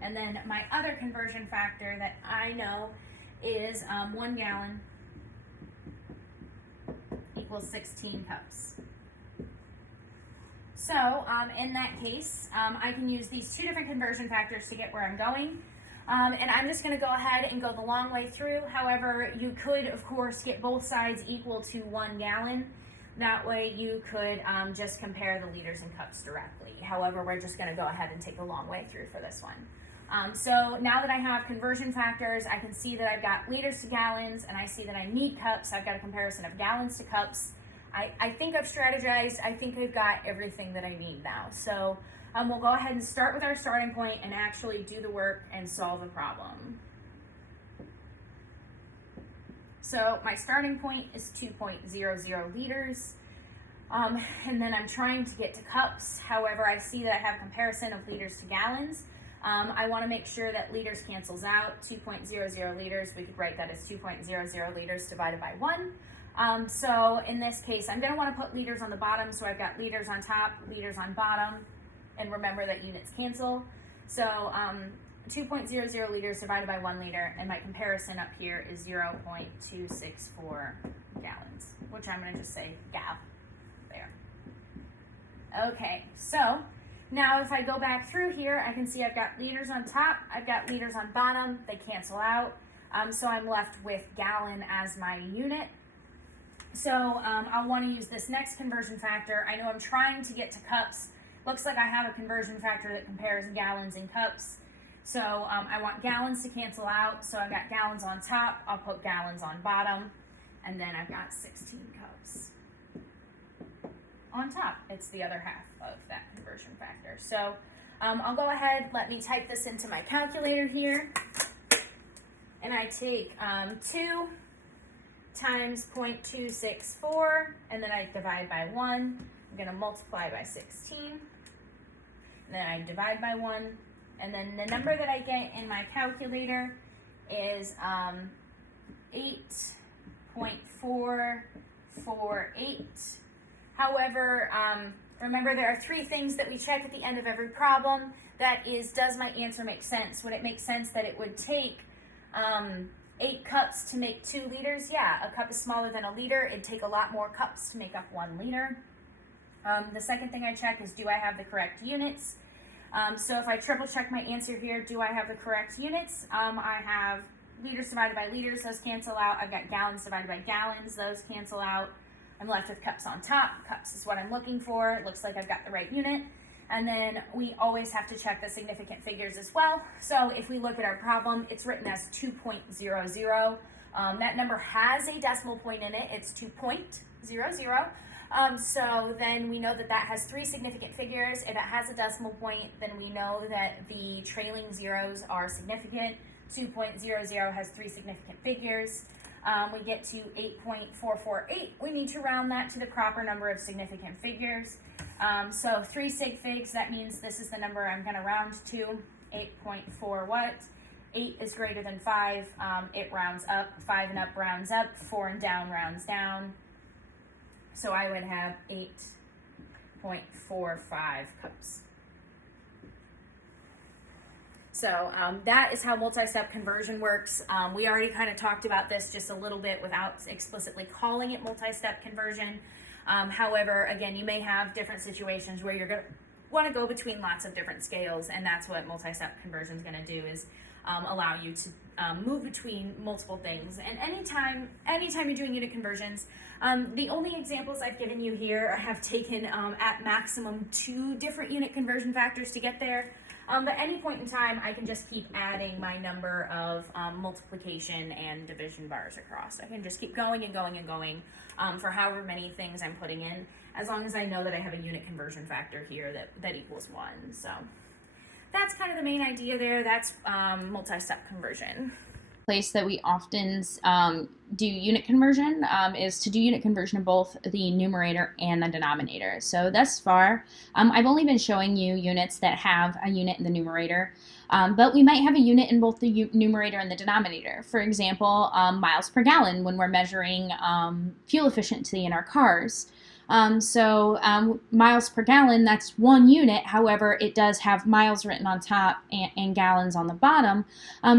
And then my other conversion factor that I know is 1 gallon equals 16 cups. So in that case, I can use these 2 different conversion factors to get where I'm going. And I'm just going to go ahead and go the long way through. However, you could, of course, get both sides equal to 1 gallon. That way you could just compare the liters and cups directly. However, we're just going to go ahead and take the long way through for this one. So now that I have conversion factors, I can see that I've got liters to gallons, and I see that I need cups. I've got a comparison of gallons to cups. I think I've strategized. I think I've got everything that I need now. So we'll go ahead and start with our starting point and actually do the work and solve the problem. So my starting point is 2.00 liters. And then I'm trying to get to cups. However, I see that I have comparison of liters to gallons. I want to make sure that liters cancels out. 2.00 liters, we could write that as 2.00 liters divided by 1. So in this case, I'm going to want to put liters on the bottom, so I've got liters on top, liters on bottom, and remember that units cancel. So 2.00 liters divided by 1 liter, and my comparison up here is 0.264 gallons, which I'm going to just say GAV there. Okay, so now if I go back through here, I can see I've got liters on top, I've got liters on bottom, they cancel out, so I'm left with gallon as my unit. So I'll want to use this next conversion factor. I know I'm trying to get to cups. Looks like I have a conversion factor that compares gallons and cups. So I want gallons to cancel out, so I've got gallons on top, I'll put gallons on bottom, and then I've got 16 cups on top. It's the other half of that conversion factor. So I'll go ahead, let me type this into my calculator here, and I take 2 times 0.264, and then I divide by 1. I'm going to multiply by 16, and then I divide by 1, and then the number that I get in my calculator is 8.448. However, remember there are 3 things that we check at the end of every problem. That is, does my answer make sense? Would it make sense that it would take 8 cups to make 2 liters? Yeah, a cup is smaller than a liter. It'd take a lot more cups to make up 1 liter. The second thing I check is, do I have the correct units? So if I triple check my answer here, do I have the correct units? I have liters divided by liters, those cancel out. I've got gallons divided by gallons, those cancel out. I'm left with cups on top. Cups is what I'm looking for. It looks like I've got the right unit. And then we always have to check the significant figures as well. So if we look at our problem, it's written as 2.00. That number has a decimal point in it. It's 2.00. So then we know that that has three significant figures. If it has a decimal point, then we know that the trailing zeros are significant. 2.00 has three significant figures. We get to 8.448. We need to round that to the proper number of significant figures. So 3 sig figs, that means this is the number I'm going to round to. 8.4 what? 8 is greater than 5. It rounds up. 5 and up rounds up. 4 and down rounds down. So I would have 8.45 cups. So that is how multi-step conversion works. We already kind of talked about this just a little bit without explicitly calling it multi-step conversion. However, again, you may have different situations where you're going to want to go between lots of different scales, and that's what multi-step conversion is going to do, is allow you to move between multiple things. And anytime you're doing unit conversions, the only examples I've given you here have taken at maximum 2 different unit conversion factors to get there. But any point in time, I can just keep adding my number of multiplication and division bars across. I can just keep going and going and going for however many things I'm putting in, as long as I know that I have a unit conversion factor here that equals 1. So that's kind of the main idea there. That's multi-step conversion. Place that we often do unit conversion is to do unit conversion of both the numerator and the denominator. So thus far, I've only been showing you units that have a unit in the numerator, but we might have a unit in both the numerator and the denominator. For example, miles per gallon when we're measuring fuel efficiency in our cars. Miles per gallon, that's 1 unit. However, it does have miles written on top and gallons on the bottom.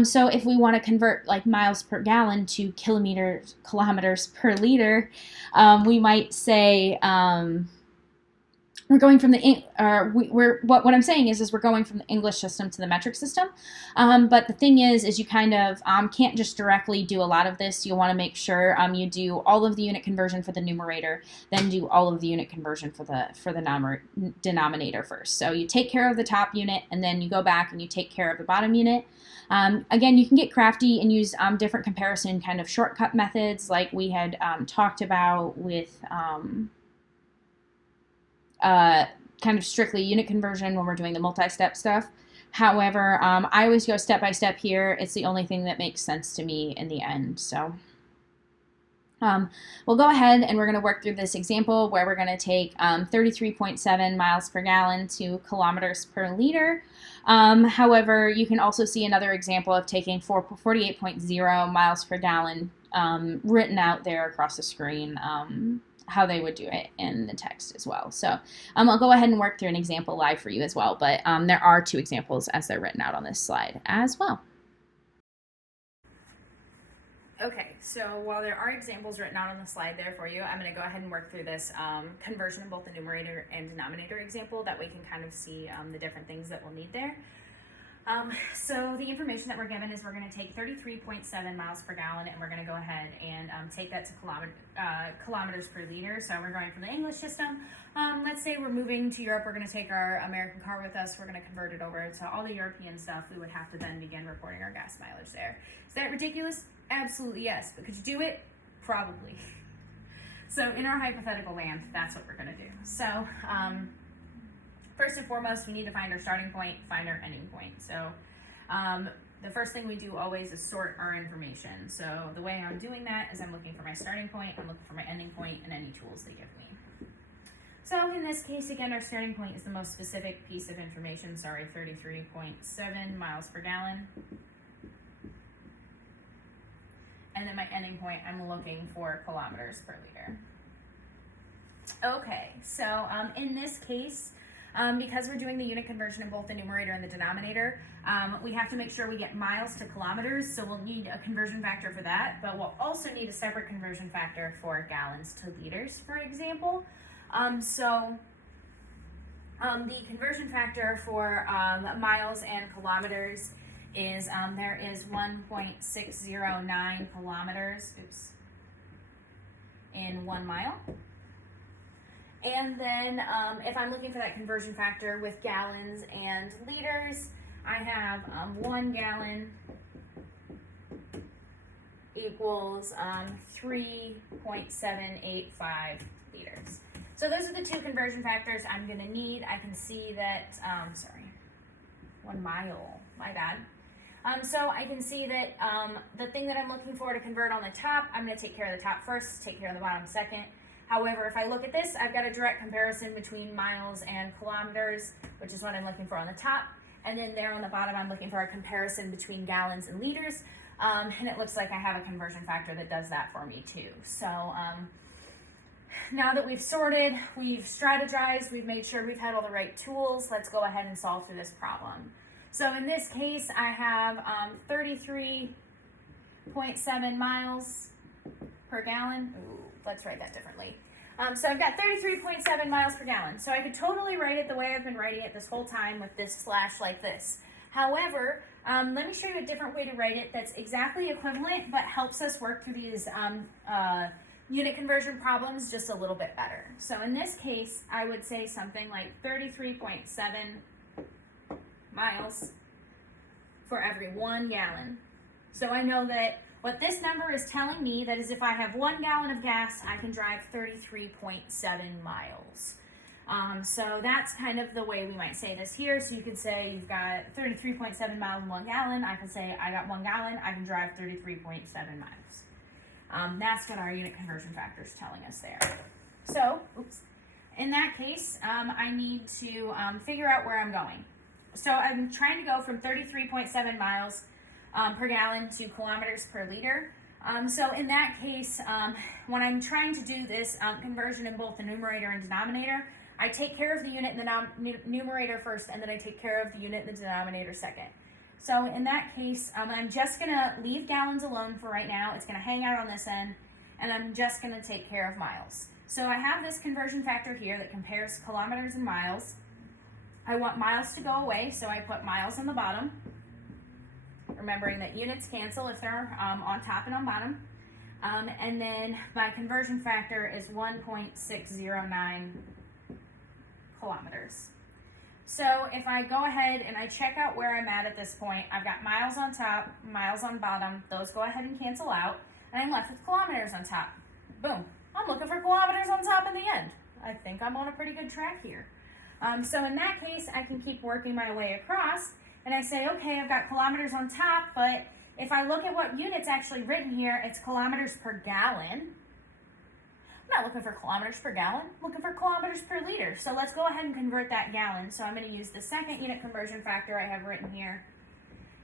So if we want to convert like miles per gallon to kilometers per liter, we might say we're going from what I'm saying is we're going from the English system to the metric system. But the thing is you kind of can't just directly do a lot of this. You'll want to make sure you do all of the unit conversion for the numerator, then do all of the unit conversion for the denominator first. So you take care of the top unit, and then you go back and you take care of the bottom unit. Again, you can get crafty and use different comparison kind of shortcut methods, like we had talked about with kind of strictly unit conversion when we're doing the multi-step stuff. However, I always go step by step here. It's the only thing that makes sense to me in the end. So we'll go ahead and we're going to work through this example where we're going to take 33.7 miles per gallon to kilometers per liter. However, you can also see another example of taking 48.0 miles per gallon written out there across the screen, how they would do it in the text as well. So I'll go ahead and work through an example live for you as well, but there are 2 examples as they're written out on this slide as well. Okay, so while there are examples written out on the slide there for you, I'm going to go ahead and work through this conversion of both the numerator and denominator example. That way you can kind of see the different things that we'll need there. So the information that we're given is we're going to take 33.7 miles per gallon, and we're going to go ahead and take that to kilometers per liter. So we're going from the English system. Let's say we're moving to Europe. We're going to take our American car with us. We're going to convert it over to all the European stuff. We would have to then begin reporting our gas mileage there. Is that ridiculous? Absolutely yes. But could you do it? Probably. So in our hypothetical land, that's what we're going to do. So first and foremost, we need to find our starting point, find our ending point. So the first thing we do always is sort our information. So the way I'm doing that is I'm looking for my starting point, I'm looking for my ending point, and any tools they give me. So in this case, again, our starting point is the most specific piece of information, 33.7 miles per gallon. And then my ending point, I'm looking for kilometers per liter. Okay, so in this case, because we're doing the unit conversion in both the numerator and the denominator, we have to make sure we get miles to kilometers, so we'll need a conversion factor for that, but we'll also need a separate conversion factor for gallons to liters, for example. The conversion factor for miles and kilometers is there is 1.609 kilometers in 1 mile. And then if I'm looking for that conversion factor with gallons and liters, I have 1 gallon equals 3.785 liters. So those are the two conversion factors I'm going to need. I can see that, 1 mile, my bad. So I can see that the thing that I'm looking for to convert on the top, I'm going to take care of the top first, take care of the bottom second. However, if I look at this, I've got a direct comparison between miles and kilometers, which is what I'm looking for on the top. And then there on the bottom, I'm looking for a comparison between gallons and liters. And it looks like I have a conversion factor that does that for me too. So now that we've sorted, we've strategized, we've made sure we've had all the right tools, let's go ahead and solve through this problem. So in this case, I have 33.7 miles per gallon. Ooh, let's write that differently. So I've got 33.7 miles per gallon. So I could totally write it the way I've been writing it this whole time with this slash like this. However, let me show you a different way to write it that's exactly equivalent but helps us work through these unit conversion problems just a little bit better. So in this case, I would say something like 33.7 miles for every 1 gallon. So I know that what this number is telling me that is if I have 1 gallon of gas, I can drive 33.7 miles. So that's kind of the way we might say this here. So you could say you've got 33.7 miles in 1 gallon. I can say I got 1 gallon, I can drive 33.7 miles. That's what our unit conversion factor is telling us there. So, in that case, I need to figure out where I'm going. So I'm trying to go from 33.7 miles per gallon to kilometers per liter. So in that case, when I'm trying to do this conversion in both the numerator and denominator, I take care of the unit in the numerator first, and then I take care of the unit in the denominator second. So in that case, I'm just going to leave gallons alone for right now. It's going to hang out on this end, and I'm just going to take care of miles. So I have this conversion factor here that compares kilometers and miles. I want miles to go away, so I put miles on the bottom, remembering that units cancel if they're on top and on bottom. And then my conversion factor is 1.609 kilometers. So if I go ahead and I check out where I'm at this point, I've got miles on top, miles on bottom. Those go ahead and cancel out, and I'm left with kilometers on top. Boom. I'm looking for kilometers on top in the end. I think I'm on a pretty good track here. So in that case, I can keep working my way across, and I say, okay, I've got kilometers on top, but if I look at what unit's actually written here, it's kilometers per gallon. I'm not looking for kilometers per gallon, I'm looking for kilometers per liter. So let's go ahead and convert that gallon. So I'm going to use the second unit conversion factor I have written here,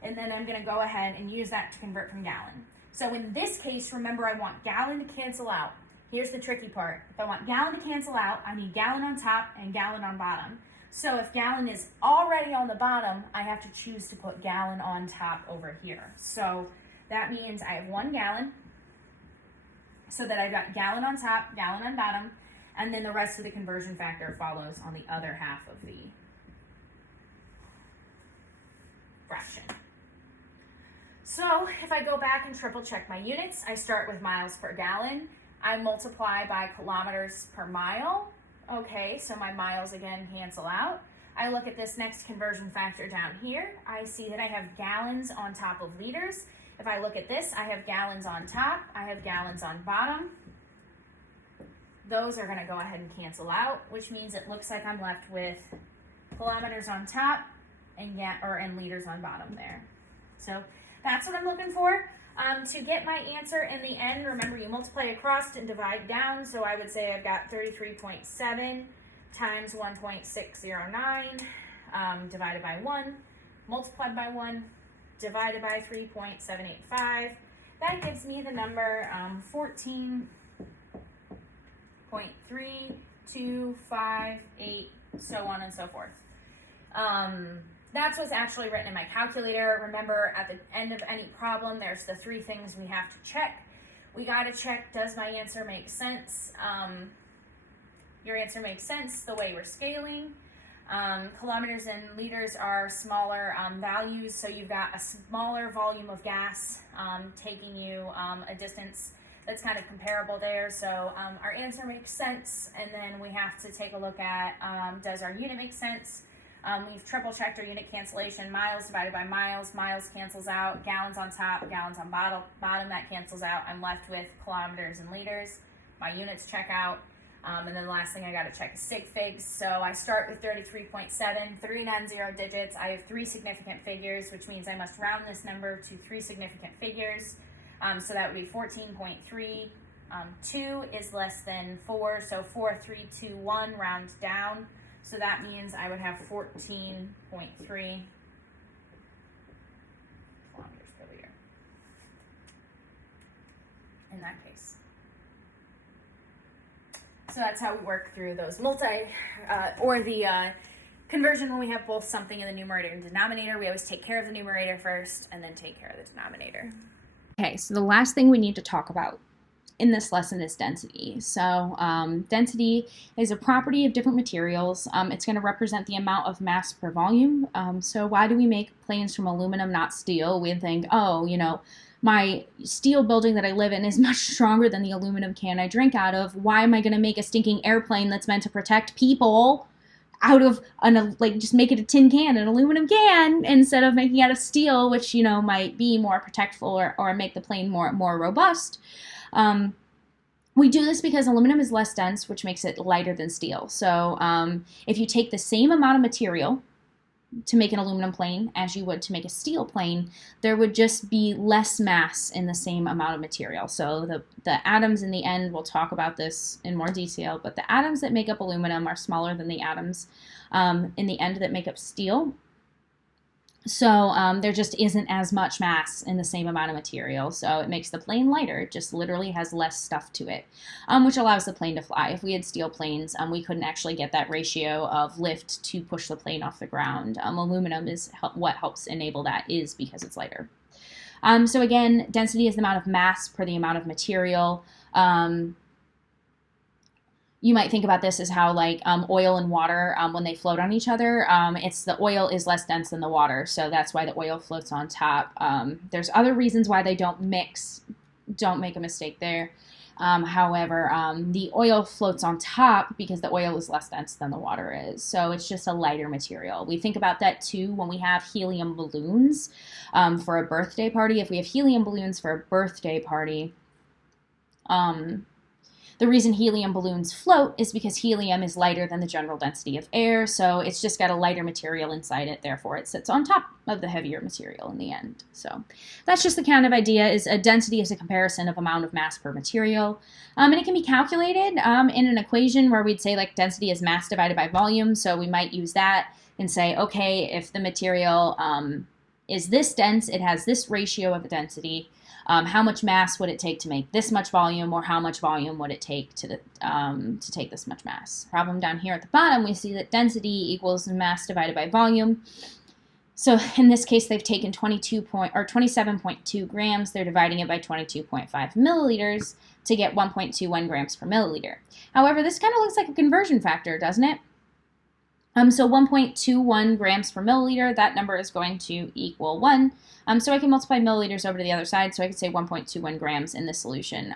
and then I'm going to go ahead and use that to convert from gallon. So in this case, remember, I want gallon to cancel out. Here's the tricky part. If I want gallon to cancel out, I need gallon on top and gallon on bottom. So if gallon is already on the bottom, I have to choose to put gallon on top over here. So that means I have 1 gallon, so that I've got gallon on top, gallon on bottom, and then the rest of the conversion factor follows on the other half of the fraction. So if I go back and triple check my units, I start with miles per gallon. I multiply by kilometers per mile. Okay, so my miles again cancel out. I look at this next conversion factor down here. I see that I have gallons on top of liters. If I look at this, I have gallons on top, I have gallons on bottom. Those are going to go ahead and cancel out, which means it looks like I'm left with kilometers on top and liters on bottom there. So that's what I'm looking for. To get my answer in the end, remember you multiply across and divide down. So I would say I've got 33.7 times 1.609 divided by 1, multiplied by 1, divided by 3.785. That gives me the number 14.3258, so on and so forth. That's what's actually written in my calculator. Remember, at the end of any problem, there's the 3 things we have to check. We got to check, does my answer make sense? Your answer makes sense the way we're scaling. Kilometers and liters are smaller values, so you've got a smaller volume of gas taking you a distance that's kind of comparable there. So our answer makes sense, and then we have to take a look at does our unit make sense? We've triple checked our unit cancellation. Miles divided by miles. Miles cancels out. Gallons on top, gallons on bottom, that cancels out. I'm left with kilometers and liters. My units check out. And then the last thing I got to check is sig figs. So I start with 33.7, 3 non-zero digits. I have 3 significant figures, which means I must round this number to 3 significant figures. So that would be 14.3. 2 is less than 4, so 4, 3, 2, 1, round down. So that means I would have 14.3 kilometers per liter in that case. So that's how we work through those conversion when we have both something in the numerator and denominator. We always take care of the numerator first and then take care of the denominator. Okay, so the last thing we need to talk about in this lesson is density. So density is a property of different materials. It's going to represent the amount of mass per volume. So why do we make planes from aluminum, not steel? We think, oh, you know, my steel building that I live in is much stronger than the aluminum can I drink out of. Why am I going to make a stinking airplane that's meant to protect people out of just make it a tin can, an aluminum can, instead of making it out of steel, which, you know, might be more protectful or make the plane more robust. We do this because aluminum is less dense, which makes it lighter than steel. So if you take the same amount of material to make an aluminum plane as you would to make a steel plane, there would just be less mass in the same amount of material. So the atoms in the end, we'll talk about this in more detail, but the atoms that make up aluminum are smaller than the atoms in the end that make up steel. So there just isn't as much mass in the same amount of material, so it makes the plane lighter. It just literally has less stuff to it, which allows the plane to fly. If we had steel planes, we couldn't actually get that ratio of lift to push the plane off the ground. Aluminum is what helps enable that, is because it's lighter. So again, density is the amount of mass per the amount of material. You might think about this as how oil and water, when they float on each other, the oil is less dense than the water, so that's why the oil floats on top. There's other reasons why they don't mix. Don't make a mistake there. However, the oil floats on top because the oil is less dense than the water is, so it's just a lighter material. We think about that too when we have helium balloons for a birthday party. If we have helium balloons for a birthday party, the reason helium balloons float is because helium is lighter than the general density of air, so it's just got a lighter material inside it, therefore it sits on top of the heavier material in the end. So that's just the kind of idea, is a density is a comparison of amount of mass per material. And it can be calculated in an equation where we'd say density is mass divided by volume, so we might use that and say, okay, if the material is this dense, it has this ratio of density. How much mass would it take to make this much volume, or how much volume would it take to take this much mass? Problem down here at the bottom, we see that density equals mass divided by volume. So in this case, they've taken 27.2 grams. They're dividing it by 22.5 milliliters to get 1.21 grams per milliliter. However, this kind of looks like a conversion factor, doesn't it? So 1.21 grams per milliliter, that number is going to equal 1. So I can multiply milliliters over to the other side, so I could say 1.21 grams in this solution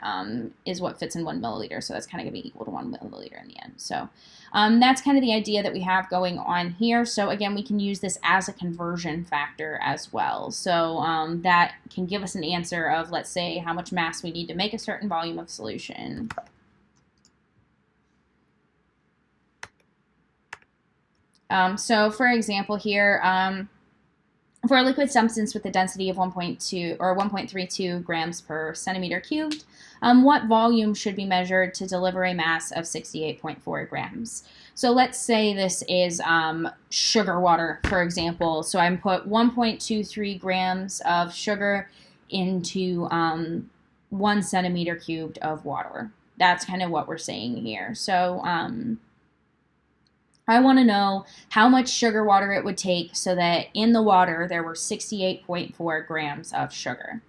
is what fits in 1 milliliter, so that's kind of going to be equal to 1 milliliter in the end. So that's kind of the idea that we have going on here. So again, we can use this as a conversion factor as well. So that can give us an answer of, let's say, how much mass we need to make a certain volume of solution. So for example here, for a liquid substance with a density of 1.2 or 1.32 grams per centimeter cubed, what volume should be measured to deliver a mass of 68.4 grams? So let's say this is sugar water, for example. So I put 1.23 grams of sugar into 1 centimeter cubed of water. That's kind of what we're saying here. So I want to know how much sugar water it would take so that in the water there were 68.4 grams of sugar.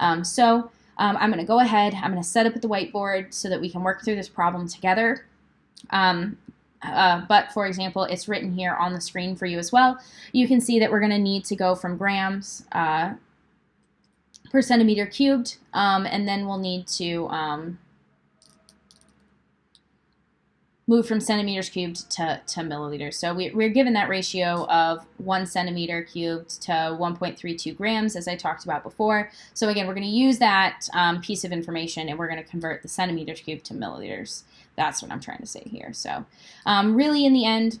I'm going to go ahead, I'm going to set up at the whiteboard so that we can work through this problem together. But for example, it's written here on the screen for you as well. You can see that we're going to need to go from grams per centimeter cubed, and then we'll need to move from centimeters cubed to milliliters. So we're given that ratio of 1 centimeter cubed to 1.32 grams, as I talked about before. So again, we're going to use that piece of information, and we're going to convert the centimeters cubed to milliliters. That's what I'm trying to say here. So really, in the end,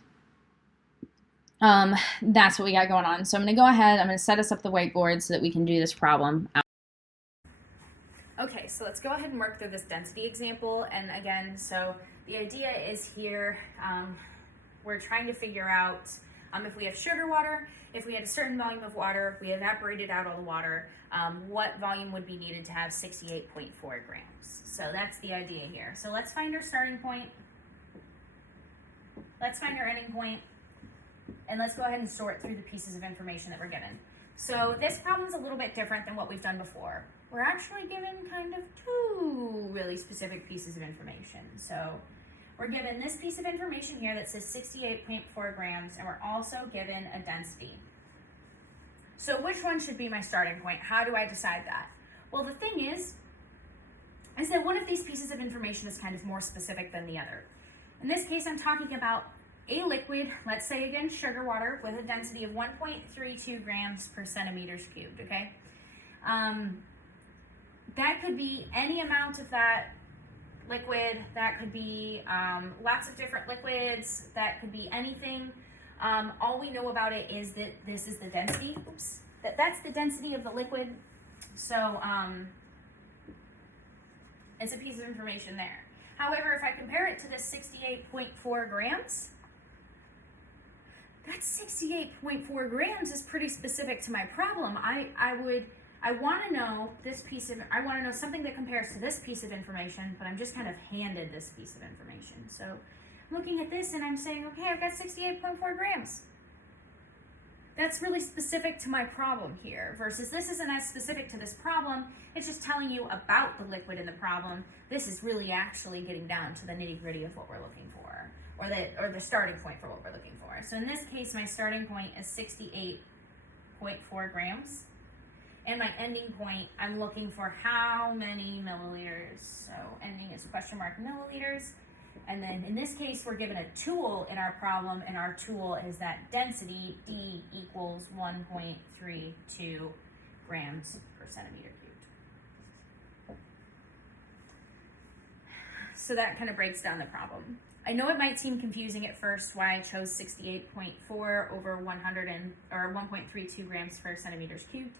that's what we got going on. So I'm going to go ahead, I'm going to set us up the whiteboard so that we can do this problem out. Okay, so let's go ahead and work through this density example. And again, so the idea is here, we're trying to figure out if we have sugar water, if we had a certain volume of water, we evaporated out all the water, what volume would be needed to have 68.4 grams. So that's the idea here. So let's find our starting point. Let's find our ending point. And let's go ahead and sort through the pieces of information that we're given. So this problem's a little bit different than what we've done before. We're actually given kind of two really specific pieces of information. So we're given this piece of information here that says 68.4 grams, and we're also given a density. So which one should be my starting point? How do I decide that? Well, the thing is that one of these pieces of information is kind of more specific than the other. In this case, I'm talking about a liquid, let's say again sugar water, with a density of 1.32 grams per centimeters cubed, okay? That could be any amount of that liquid, that could be lots of different liquids, that could be anything. All we know about it is that this is the density, that's the density of the liquid. So it's a piece of information there. However, if I compare it to this 68.4 grams, that 68.4 grams is pretty specific to my problem. I want to know I want to know something that compares to this piece of information, but I'm just kind of handed this piece of information. So I'm looking at this and I'm saying, okay, I've got 68.4 grams. That's really specific to my problem here, versus this isn't as specific to this problem. It's just telling you about the liquid in the problem. This is really actually getting down to the nitty-gritty of what we're looking for, or the starting point for what we're looking for. So in this case, my starting point is 68.4 grams. And my ending point, I'm looking for how many milliliters. So ending is question mark milliliters. And then in this case, we're given a tool in our problem, and our tool is that density, D equals 1.32 grams per centimeter cubed. So that kind of breaks down the problem. I know it might seem confusing at first why I chose 68.4 over 1.32 grams per centimeters cubed.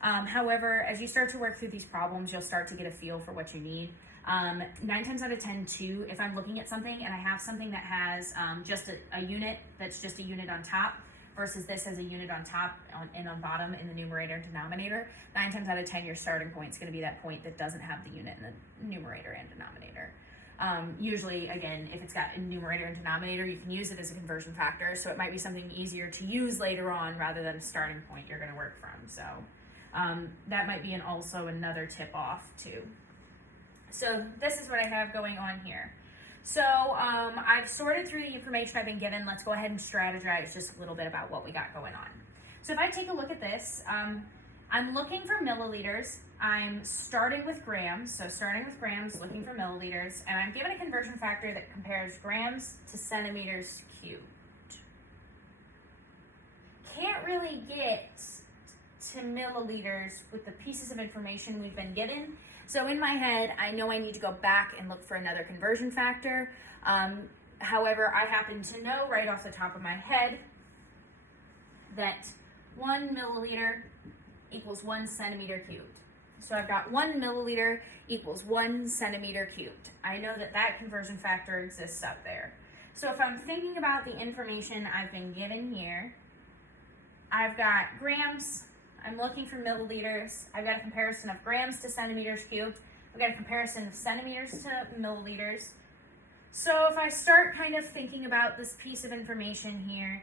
However, as you start to work through these problems, you'll start to get a feel for what you need. 9 times out of 10 too, if I'm looking at something and I have something that has just a unit, that's just a unit on top, versus this has a unit on top and on bottom in the numerator and denominator, 9 times out of 10 your starting point is going to be that point that doesn't have the unit in the numerator and denominator. Usually, again, if it's got a numerator and denominator, you can use it as a conversion factor, so it might be something easier to use later on rather than a starting point you're going to work from. So that might be also another tip off too. So this is what I have going on here. So I've sorted through the information I've been given. Let's go ahead and strategize just a little bit about what we got going on. So if I take a look at this, I'm looking for milliliters. I'm starting with grams. So starting with grams, looking for milliliters, and I'm given a conversion factor that compares grams to centimeters cubed. Can't really get to milliliters with the pieces of information we've been given. So in my head, I know I need to go back and look for another conversion factor. However, I happen to know right off the top of my head that 1 milliliter equals 1 centimeter cubed. So I've got 1 milliliter equals 1 centimeter cubed. I know that that conversion factor exists up there. So if I'm thinking about the information I've been given here, I've got grams, I'm looking for milliliters, I've got a comparison of grams to centimeters cubed, I've got a comparison of centimeters to milliliters. So if I start kind of thinking about this piece of information here,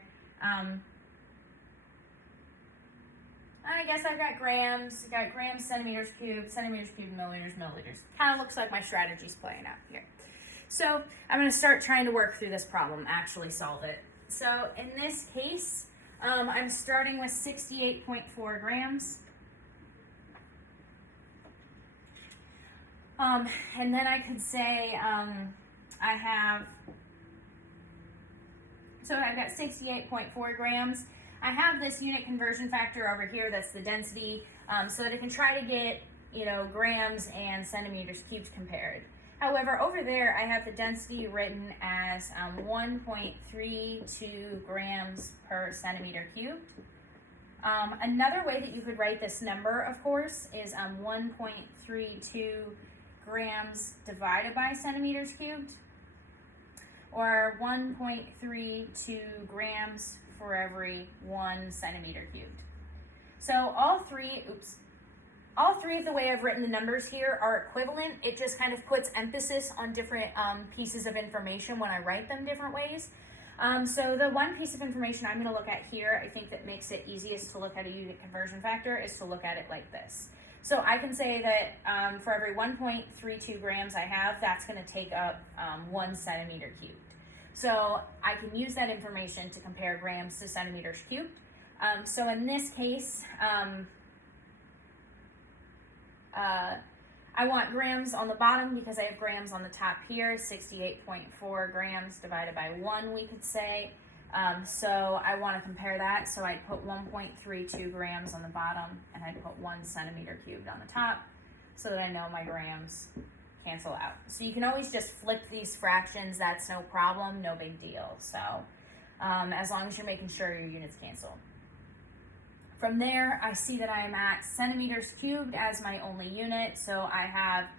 I guess I've got grams, centimeters cubed, milliliters. Kind of looks like my strategy's playing out here. So I'm going to start trying to work through this problem, actually solve it. So in this case, I'm starting with 68.4 grams. And then I could say I have, so I've got 68.4 grams. I have this unit conversion factor over here, that's the density, so that I can try to get, grams and centimeters cubed compared. However, over there I have the density written as 1.32 grams per centimeter cubed. Another way that you could write this number, of course, is 1.32 grams divided by centimeters cubed, or 1.32 grams for every 1 centimeter cubed. So all three of the way I've written the numbers here are equivalent. It just kind of puts emphasis on different pieces of information when I write them different ways. So the one piece of information I'm going to look at here, I think that makes it easiest to look at a unit conversion factor, is to look at it like this. So I can say that for every 1.32 grams I have, that's going to take up 1 centimeter cubed. So I can use that information to compare grams to centimeters cubed. So in this case, I want grams on the bottom because I have grams on the top here. 68.4 grams divided by 1, we could say. So I want to compare that, so I'd put 1.32 grams on the bottom, and I'd put 1 centimeter cubed on the top, so that I know my grams cancel out. So you can always just flip these fractions, that's no problem, no big deal. So as long as you're making sure your units cancel. From there, I see that I am at centimeters cubed as my only unit, so I have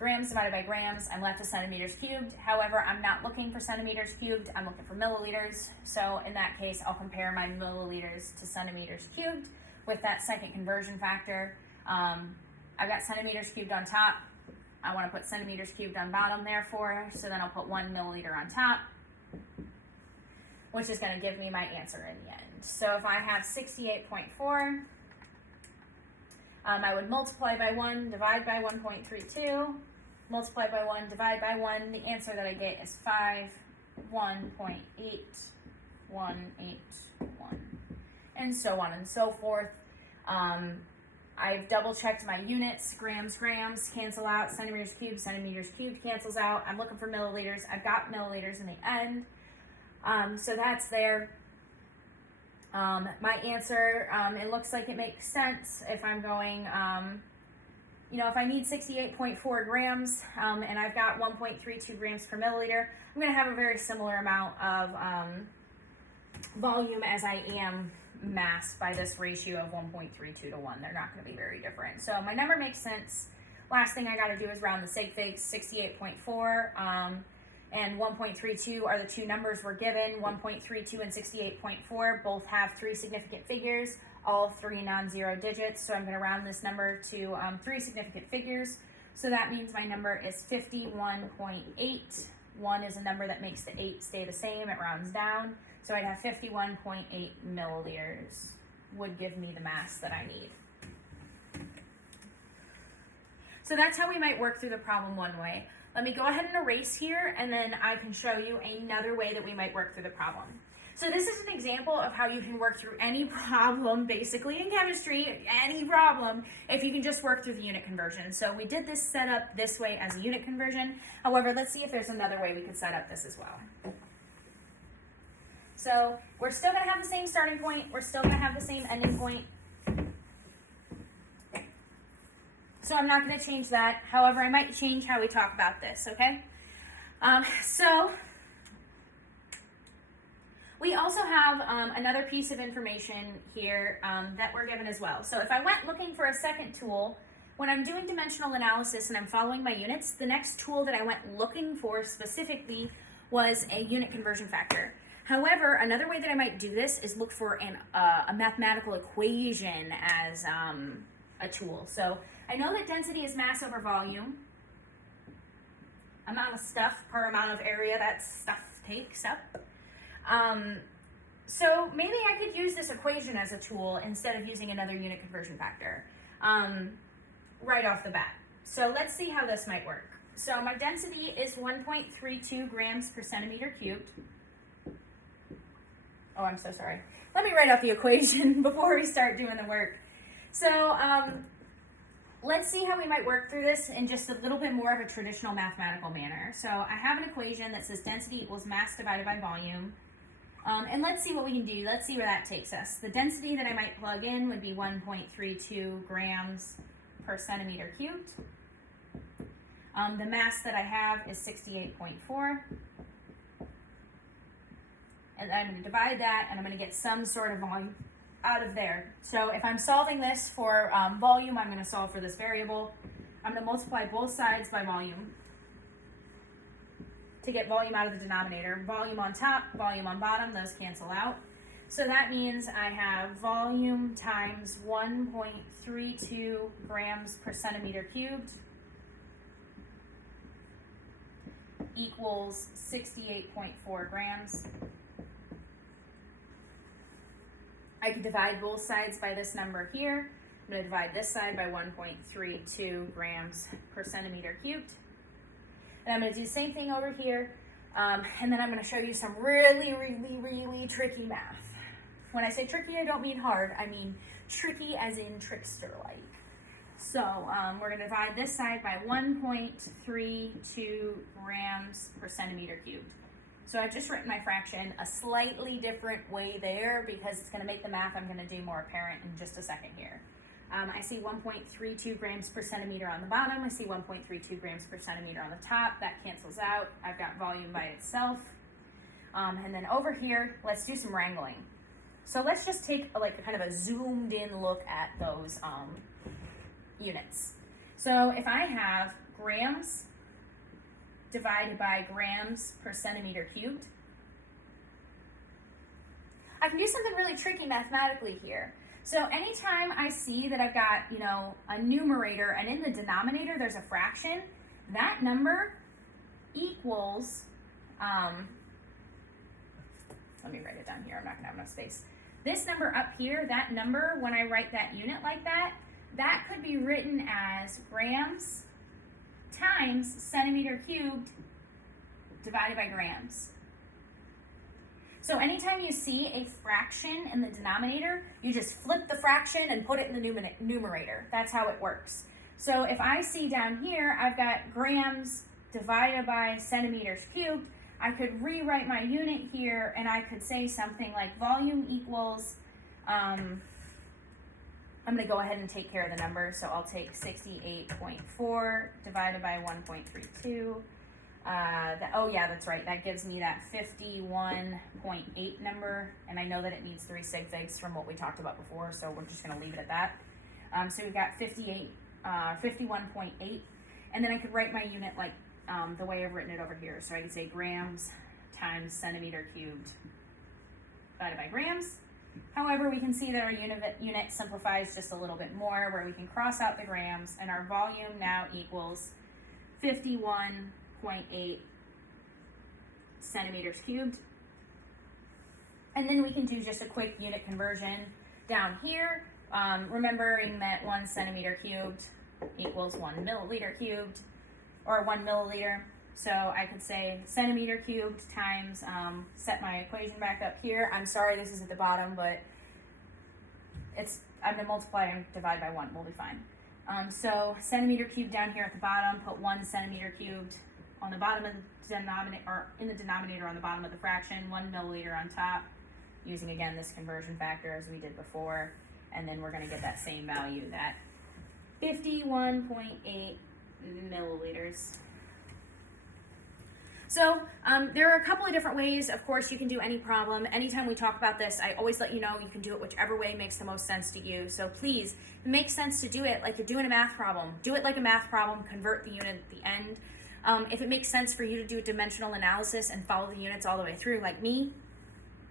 grams divided by grams. I'm left with centimeters cubed. However, I'm not looking for centimeters cubed, I'm looking for milliliters. So in that case, I'll compare my milliliters to centimeters cubed with that second conversion factor. I've got centimeters cubed on top. I want to put centimeters cubed on bottom, therefore, so then I'll put 1 milliliter on top, which is going to give me my answer in the end. So if I have 68.4, I would multiply by 1, divide by 1.32, multiply by 1, divide by 1. The answer that I get is 5.18181, and so on and so forth. I've double checked my units. Grams cancel out. Centimeters cubed cancels out. I'm looking for milliliters. I've got milliliters in the end. So that's there. My answer, it looks like it makes sense if I'm going, if I need 68.4 grams and I've got 1.32 grams per milliliter, I'm going to have a very similar amount of volume as I am mass by this ratio of 1.32 to 1. They're not going to be very different. So my number makes sense. Last thing I got to do is round the sig figs. 68.4 and 1.32 are the two numbers we're given. 1.32 and 68.4 both have 3 significant figures, all 3 non-zero digits. So I'm going to round this number to 3 significant figures. So that means my number is 51.8. 1 is a number that makes the 8 stay the same. It rounds down. So I'd have 51.8 milliliters would give me the mass that I need. So that's how we might work through the problem one way. Let me go ahead and erase here, and then I can show you another way that we might work through the problem. So this is an example of how you can work through any problem, basically in chemistry, any problem, if you can just work through the unit conversion. So we did this setup this way as a unit conversion. However, let's see if there's another way we could set up this as well. So we're still going to have the same starting point. We're still going to have the same ending point. So I'm not going to change that. However, I might change how we talk about this, okay? So we also have another piece of information here that we're given as well. So if I went looking for a second tool, when I'm doing dimensional analysis and I'm following my units, the next tool that I went looking for specifically was a unit conversion factor. However, another way that I might do this is look for a mathematical equation as a tool. So I know that density is mass over volume. Amount of stuff per amount of area that stuff takes up. So maybe I could use this equation as a tool instead of using another unit conversion factor right off the bat. So let's see how this might work. So my density is 1.32 grams per centimeter cubed. Oh, I'm so sorry. Let me write out the equation before we start doing the work. So let's see how we might work through this in just a little bit more of a traditional mathematical manner. So I have an equation that says density equals mass divided by volume. And let's see what we can do. Let's see where that takes us. The density that I might plug in would be 1.32 grams per centimeter cubed. The mass that I have is 68.4. And I'm going to divide that, and I'm going to get some sort of volume out of there. So if I'm solving this for volume, I'm going to solve for this variable. I'm going to multiply both sides by volume to get volume out of the denominator. Volume on top, volume on bottom, those cancel out. So that means I have volume times 1.32 grams per centimeter cubed equals 68.4 grams. I could divide both sides by this number here. I'm going to divide this side by 1.32 grams per centimeter cubed. And I'm going to do the same thing over here. And then I'm going to show you some really, really, really tricky math. When I say tricky, I don't mean hard. I mean tricky as in trickster-like. So we're going to divide this side by 1.32 grams per centimeter cubed. So I've just written my fraction a slightly different way there because it's going to make the math I'm going to do more apparent in just a second here. I see 1.32 grams per centimeter on the bottom. I see 1.32 grams per centimeter on the top. That cancels out. I've got volume by itself. And then over here, let's do some wrangling. So let's just take like kind of a zoomed in look at those units. So if I have grams divided by grams per centimeter cubed, I can do something really tricky mathematically here. So anytime I see that I've got, a numerator and in the denominator there's a fraction, that number equals, let me write it down here, I'm not gonna have enough space. This number up here, that number, when I write that unit like that, that could be written as grams times centimeter cubed divided by grams. So anytime you see a fraction in the denominator, you just flip the fraction and put it in the numerator. That's how it works. So if I see down here, I've got grams divided by centimeters cubed, I could rewrite my unit here and I could say something like volume equals, I'm going to go ahead and take care of the numbers. So I'll take 68.4 divided by 1.32. Oh yeah, that's right. That gives me that 51.8 number, and I know that it needs 3 sig figs from what we talked about before, so we're just going to leave it at that. So we've got 51.8, and then I could write my unit like the way I've written it over here. So I could say grams times centimeter cubed divided by grams. However, we can see that our unit simplifies just a little bit more, where we can cross out the grams, and our volume now equals 51.8 centimeters cubed. And then we can do just a quick unit conversion down here, remembering that 1 centimeter cubed equals 1 milliliter cubed, or 1 milliliter. So I could say centimeter cubed times, set my equation back up here. I'm sorry this is at the bottom, but I'm going to multiply and divide by 1. We'll be fine. So centimeter cubed down here at the bottom, put 1 centimeter cubed on the bottom of the denominator, or in the denominator on the bottom of the fraction, 1 milliliter on top, using again this conversion factor as we did before. And then we're going to get that same value, that 51.8 milliliters. So there are a couple of different ways. Of course, you can do any problem. Anytime we talk about this, I always let you know you can do it whichever way makes the most sense to you. So please, if it makes sense to do it like you're doing a math problem, do it like a math problem, convert the unit at the end. If it makes sense for you to do a dimensional analysis and follow the units all the way through like me,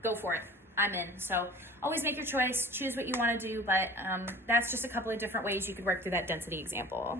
go for it. I'm in. So always make your choice, choose what you want to do, but that's just a couple of different ways you could work through that density example.